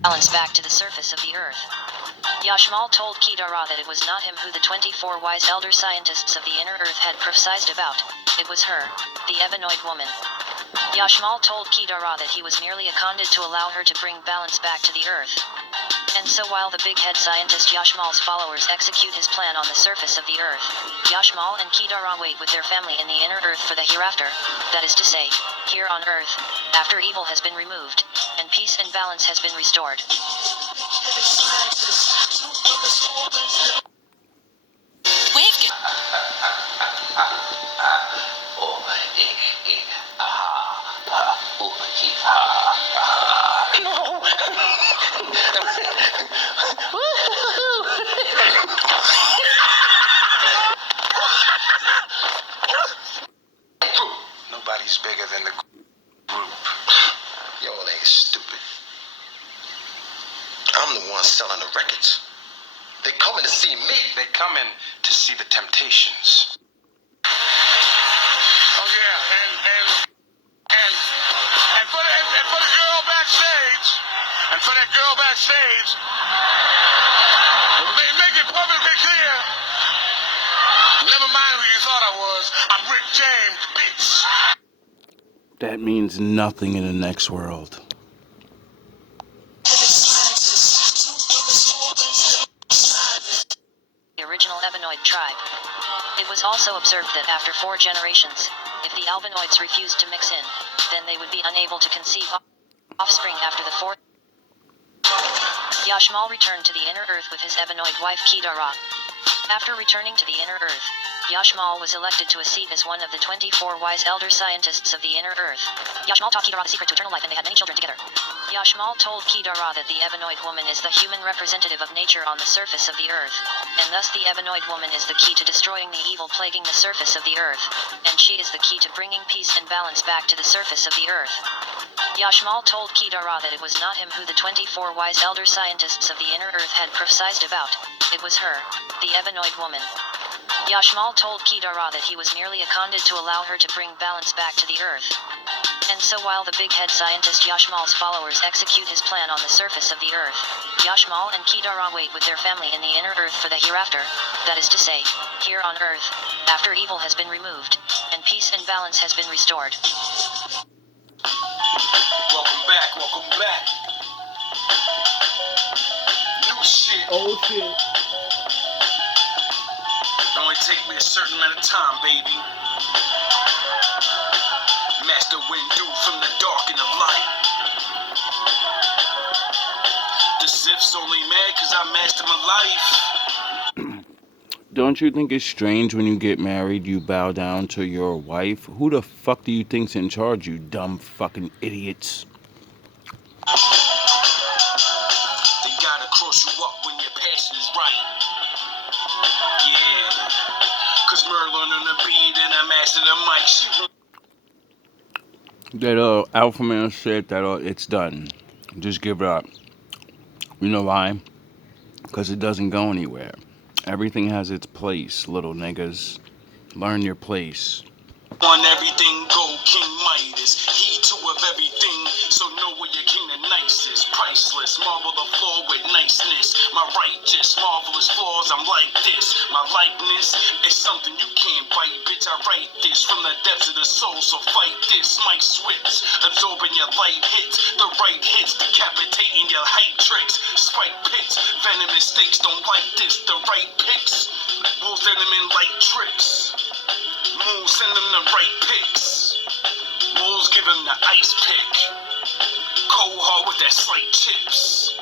balance back to the surface of the earth. Yashmal told Kidara that it was not him who the 24 wise elder scientists of the inner earth had prophesied about. It was her, the Ebenoid woman. Yashmal told Kidara that he was merely a conduit to allow her to bring balance back to the earth. And so while the big head scientist Yashmal's followers execute his plan on the surface of the earth, Yashmal and Kidara wait with their family in the inner earth for the hereafter, that is to say, here on earth, after evil has been removed, and peace and balance has been restored. Nobody's bigger than the group. Y'all ain't stupid. I'm the one selling the records. They coming to see me. They coming to see the Temptations. Oh yeah, and for the girl backstage, make it perfectly clear. Never mind who you thought I was. I'm Rick James, bitch. That means nothing in the next world. original Ebenoid tribe. It was also observed that after 4 generations, if the Albinoids refused to mix in, then they would be unable to conceive offspring after the 4th. Yashmal returned to the inner earth with his Ebenoid wife Kidara. After returning to the inner earth, Yashmal was elected to a seat as one of the 24 wise elder scientists of the inner earth. Yashmal taught Kidara the secret to eternal life and they had many children together. Yashmal told Kidara that the Ebenoid woman is the human representative of nature on the surface of the earth, and thus the Ebenoid woman is the key to destroying the evil plaguing the surface of the earth, and she is the key to bringing peace and balance back to the surface of the earth. Yashmal told Kidara that it was not him who the 24 wise elder scientists of the inner earth had prophesied about, it was her, the Ebenoid woman. Yashmal told Kidara that he was merely a conduit to allow her to bring balance back to the earth. And so while the big head scientist Yashmal's followers execute his plan on the surface of the earth, Yashmal and Kidara wait with their family in the inner earth for the hereafter, that is to say, here on earth, after evil has been removed, and peace and balance has been restored. Welcome back, welcome back. New shit. Oh shit. It only take me a certain amount of time, baby. Master Windu from the dark and the light. The Sith's only mad cause I mastered my life. Don't you think it's strange when you get married, you bow down to your wife? Who the fuck do you think's in charge, you dumb fucking idiots? They gotta cross you up when your passion is right. Yeah. Cause Merlin on the beat and I mastered the mic. That Alpha Man said that it's done. Just give it up. You know why? Because it doesn't go anywhere. Everything has its place, little niggas. Learn your place. On everything go King Midas, he too of everything, so know where your king the nicest, priceless, marvel the floor with niceness, my righteous, marvelous flaws, I'm like this, my likeness is something you can't bite, bitch, I write this from the depths of the soul, so fight this, my switch, absorbing your light hits, the right hits, decapitating your hype tricks, spike pits, venomous stakes, don't like this, the right picks, wolves enemy like tricks. Moon send him the right picks. Wolves give him the ice pick. Cold hard with that slight chips.